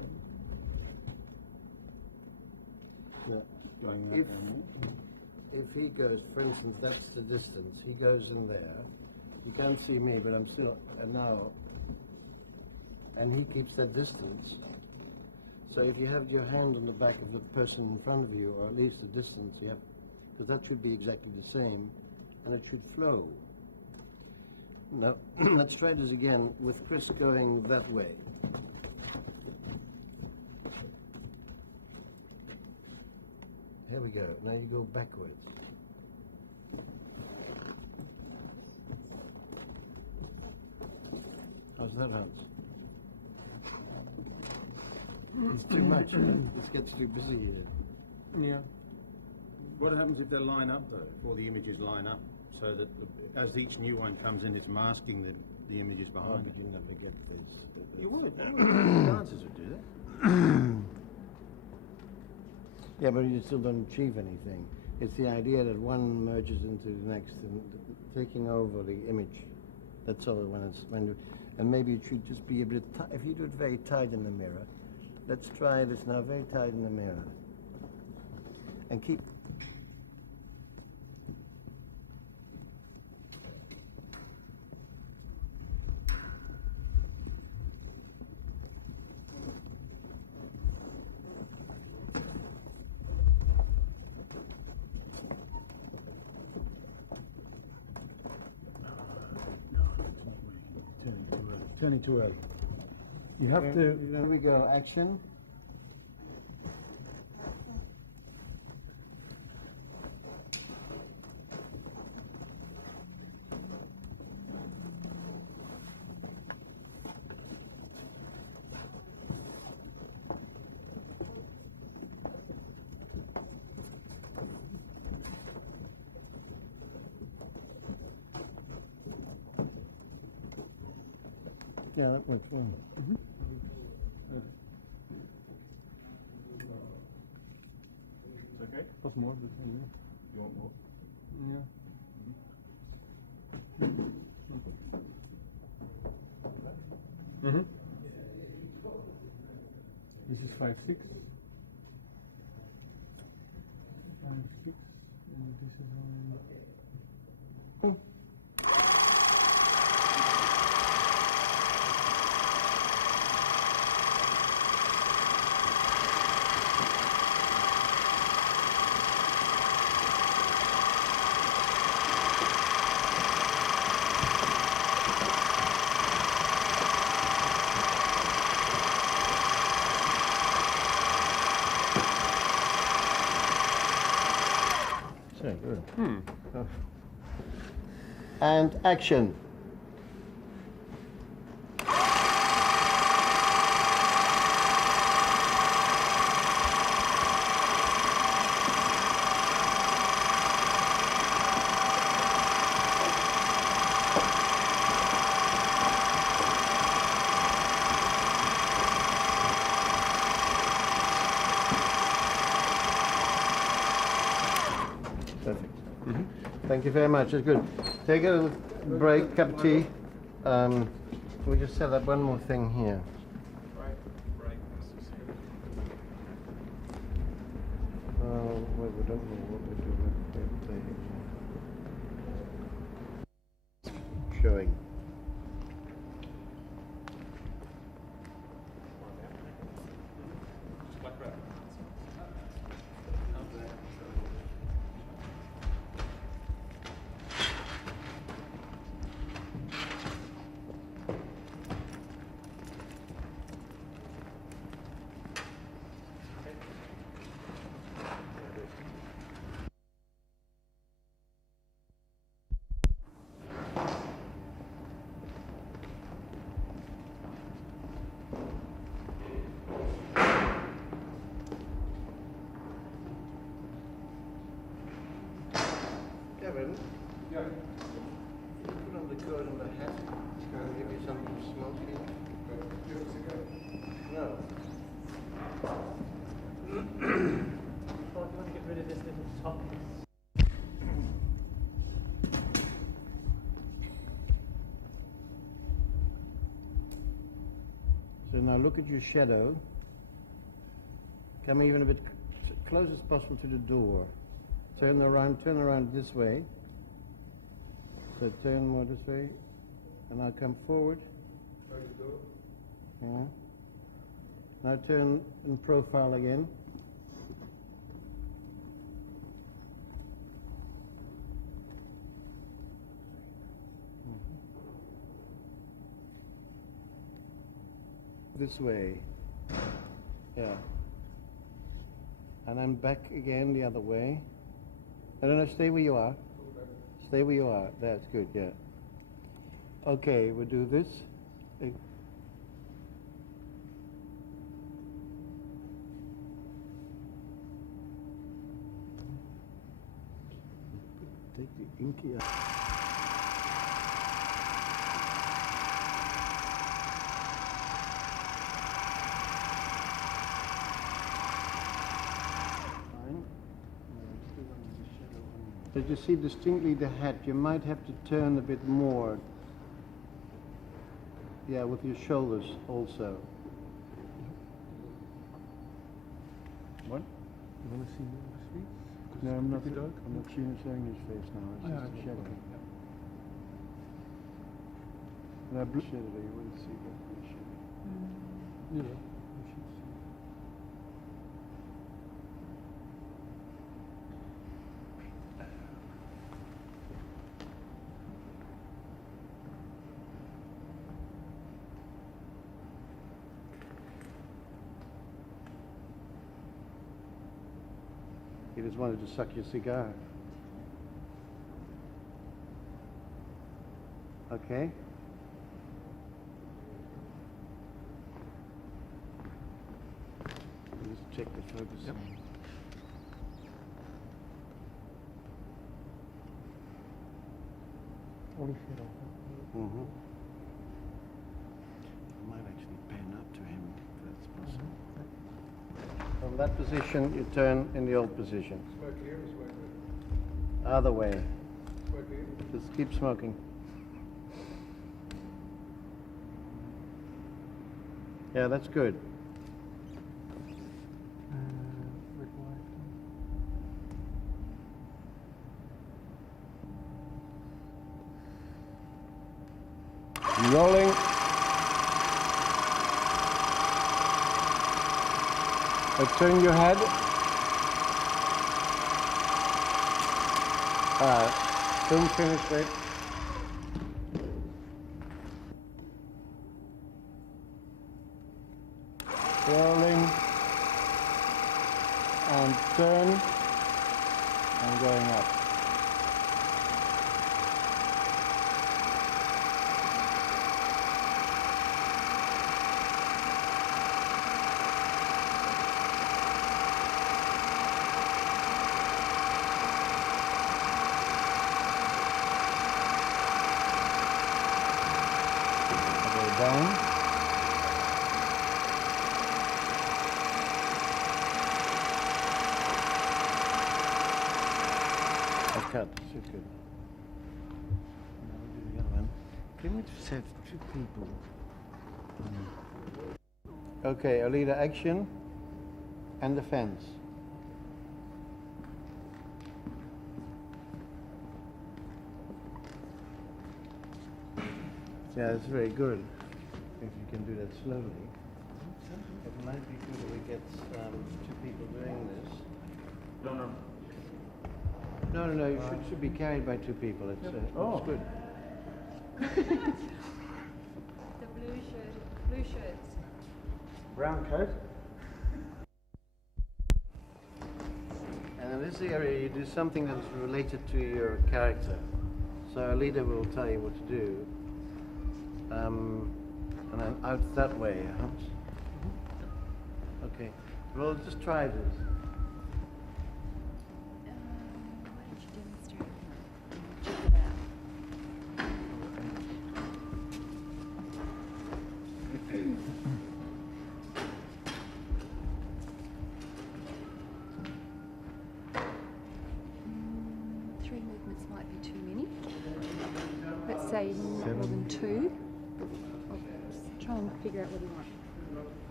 If he goes, for instance, that's the distance. He goes in there. You can't see me, but I'm still now. And he keeps that distance. So if you have your hand on the back of the person in front of you, or at least the distance you have, because that should be exactly the same, and it should flow. Now, let's try this again with Chris going that way. Here we go. Now you go backwards. How's that, Hans? It's too much. This gets too busy here. Yeah. What happens if they line up, though, or the images line up, so that as each new one comes in, it's masking the images behind it? You never get this. You would. Dancers would do that. Yeah, but you still don't achieve anything. It's the idea that one merges into the next and taking over the image. That's all. And maybe it should just be a bit. If you do it very tight in the mirror. Let's try this now, very tight in the mirror. And keep... Turning too early. You have to... Here we go, action. Yeah, that works well. It's okay? Plus more of the thing, yeah. You want more? Yeah. This is 5/6. 5/6, and this is on. So good. And action. Perfect. Thank you very much. That's good. Take a little break, cup of tea. We just set up one more thing here. Well, we don't know what we're doing. Showing. Kevin? Yeah. Put on the coat and the hat. Can I give you something to smoke here? Give us a go. No. Paul, do you want to get rid of this little top? So now look at your shadow. Come even a bit close as possible to the door. Turn around this way. So turn more this way. And now come forward. Yeah. Now turn in profile again. This way. Yeah. And I'm back again the other way. No, stay where you are. Stay where you are. That's good, yeah. Okay, we'll do this. Take the inky out. As you see distinctly the hat, you might have to turn a bit more. Yeah, with your shoulders also. What? You want to see more of his face? No, I'm not showing his face now. It's just a shadow. That blue shadow, you wouldn't see that blue shadow. Yeah, you should see. He just wanted to suck your cigar. Okay? Just check the focus. Yep. Only shadow. From that position, you turn in the old position. Smoke here or smoke there? Other way. Smoke here? Just keep smoking. Yeah, that's good. Rolling. Turn your head. Film finish, wait. Rolling. And turn. And going up. Down. A cut, so good. Now we'll do the other one. Can we just have two people? Okay, Alida, action and the fence. Yeah, that's very good. If you can do that slowly. It might be good if we get two people doing this. No, you should be carried by two people. It's good. The blue shirts. Brown coat. And in this area you do something that's related to your character. So a leader will tell you what to do. And then out that way. Okay. Well, just try this. Why don't you demonstrate? Check it out. 3 movements might be too many. Let's say not more than 2. Try and figure out what you want.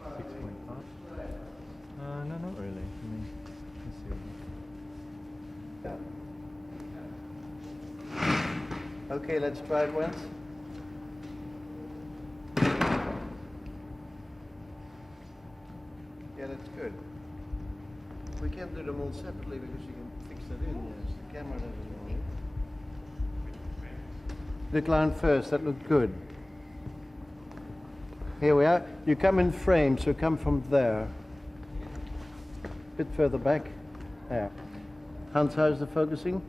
6.5? No, not really. I mean, let's see. Okay, let's try it once. Yeah, that's good. We can't do them all separately because you can fix that in. Yes, the camera doesn't know. The clown first, that looked good. Here we are. You come in frame, so come from there. A bit further back. There. Hans, how's the focusing?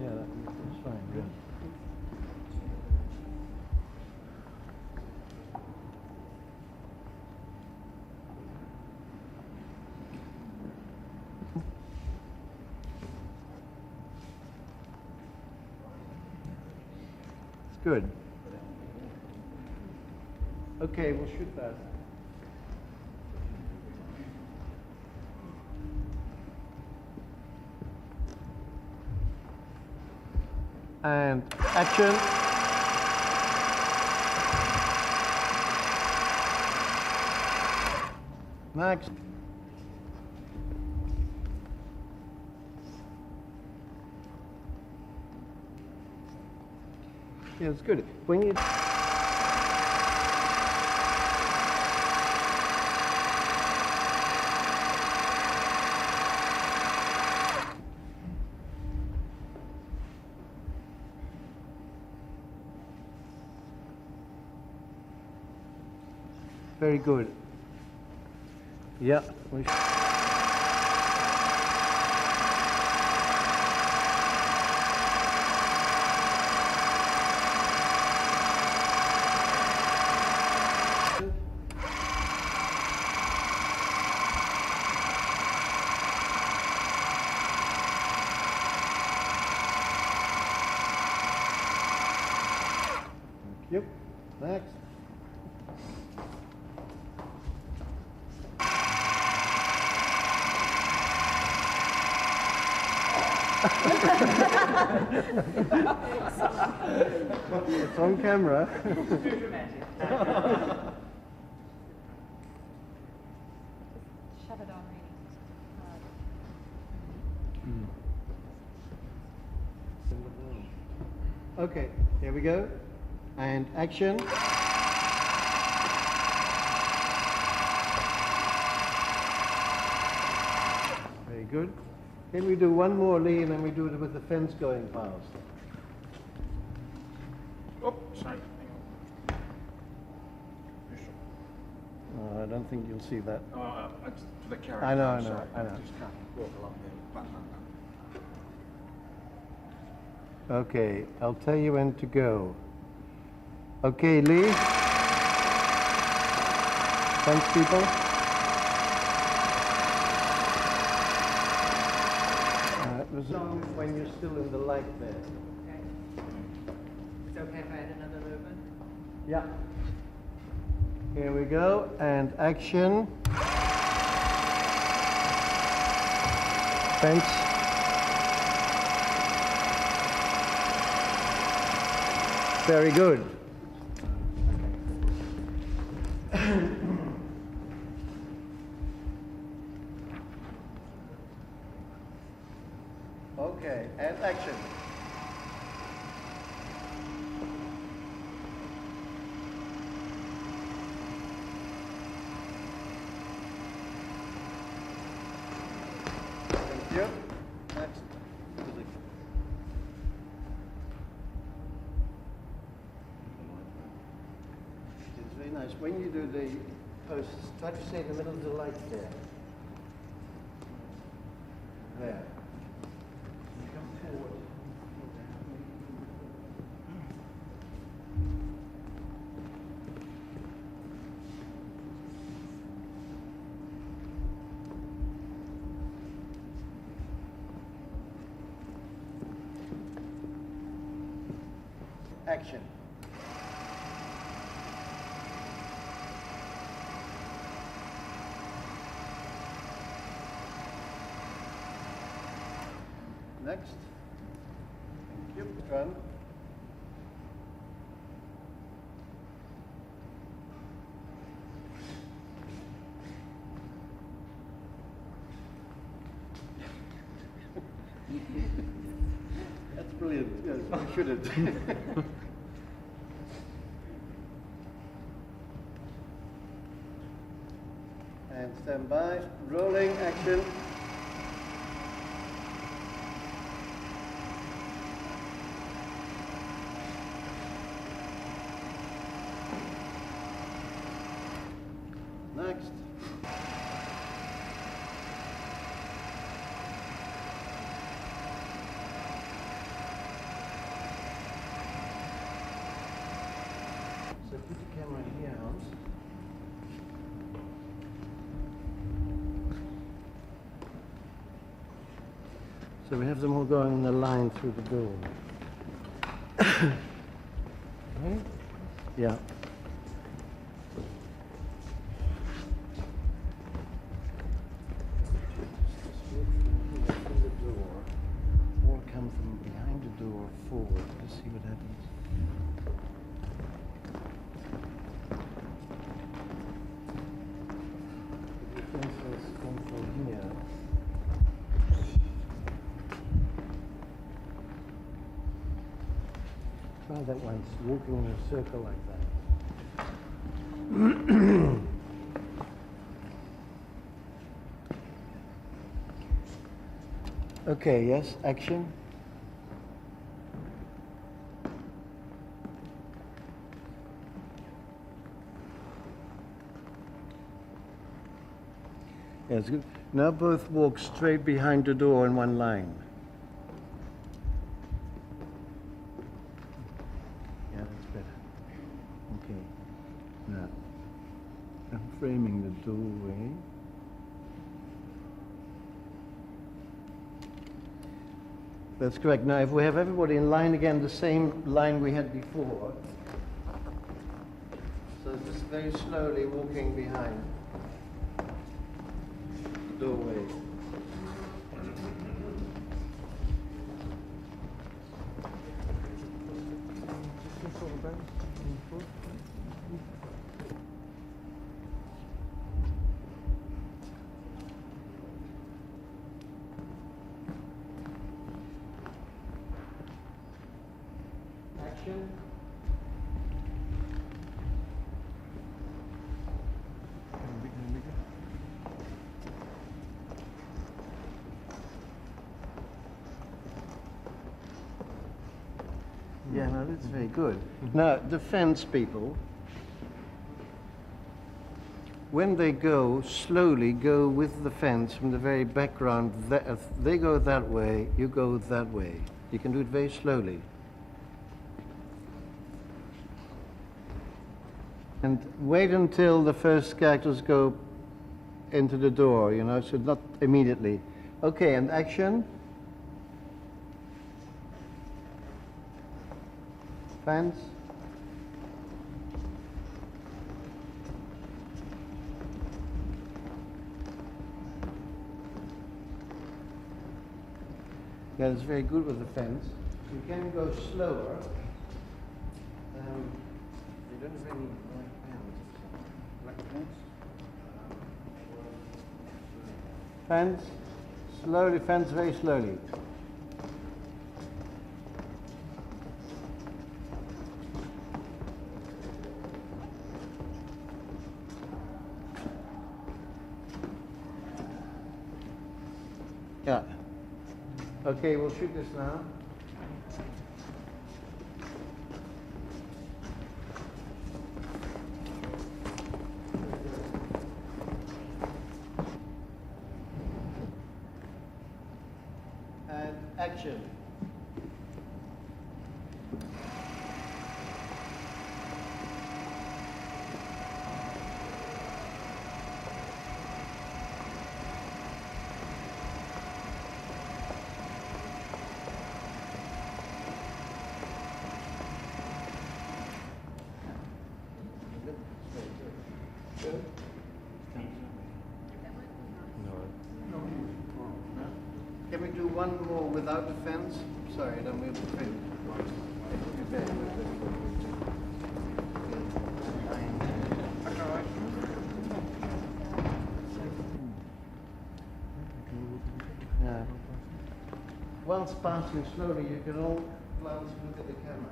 Yeah, that's fine. Yeah. Good. Okay, we'll shoot that. And action. Next. Yeah, it's good. When you very good. Yeah. Yep. Next. It's on camera. Too dramatic. Shove it on, really. Okay, here we go. And action. Very good. Can we do one more, Lee, and then we do it with the fence going past? Oh, sorry. I don't think you'll see that. It's for the character. I know, I'm I know, sorry. I know. Just can't walk along there. Okay, I'll tell you when to go. Okay, Lee. Thanks, people. It was on when you're still in the light there. Okay. It's okay if I add another movement? Yeah. Here we go, and action. Fence. Very good. Okay, and action. Thank you. Next. It's very nice. When you do the posts, try to stay in the middle of the light there. There. You come forward. Action. Next. Thank you. Run. That's brilliant. Yes, you should have. And stand by. Rolling action. Next. So put the camera here, Hans. So we have them all going in a line through the door. Right? Yeah. Or come from behind the door forward. Let's see what happens. The fences come from here. Try that once, walking in a circle like that. Okay, yes, action. Yes, good. Now both walk straight behind the door in one line. Yeah, that's better. Okay. Now, I'm framing the doorway. That's correct. Now, if we have everybody in line again, the same line we had before, just very slowly walking behind the doorway. Action. Yeah, no, that's very good. Now, the fence people, when they go, slowly go with the fence from the very background. They go that way, you go that way. You can do it very slowly. And wait until the first characters go into the door, you know, so not immediately. Okay, and action. Fence. Yeah, it's very good with the fence. You can go slower. You don't have any black fence. Fence. Slowly, fence very slowly. Yeah. Okay, we'll shoot this now. And action. Can we do one more without the fence? Sorry, then we'll print. Yeah. Whilst passing slowly, you can all glance and look at the camera.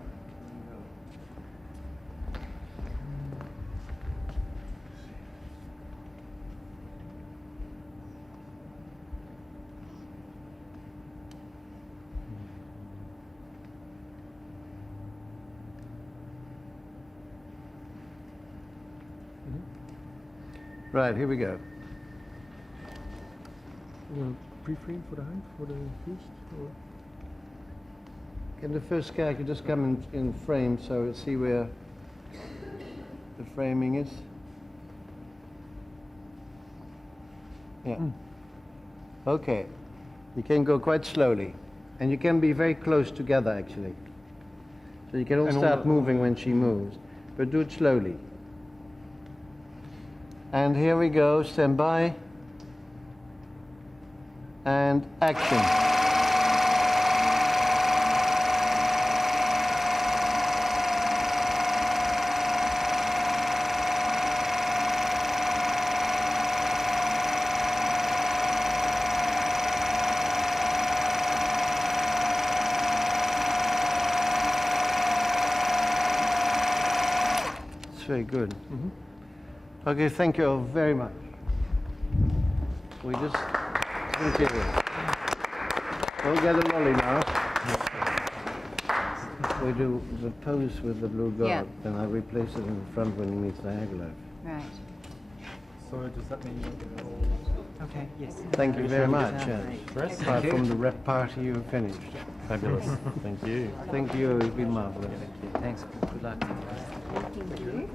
Right, here we go. Pre-frame for the hand, for the first? Or? Can the first character just come in frame so we'll see where the framing is? Yeah. Okay. You can go quite slowly. And you can be very close together, actually. So you can all start moving when she moves. But do it slowly. And here we go, stand by, and action. It's very good. Okay, thank you all very much. We just, thank you. We'll get a lolly now. We do the pose with the blue god, then I replace it in the front when he meets Diaghilev. Right. So does that mean Okay, yes. Thank you very much. Yes. Apart from the rep party, you're finished. Fabulous. Thank you. Thank you, it's been marvelous. Thanks. Good luck. Thank you.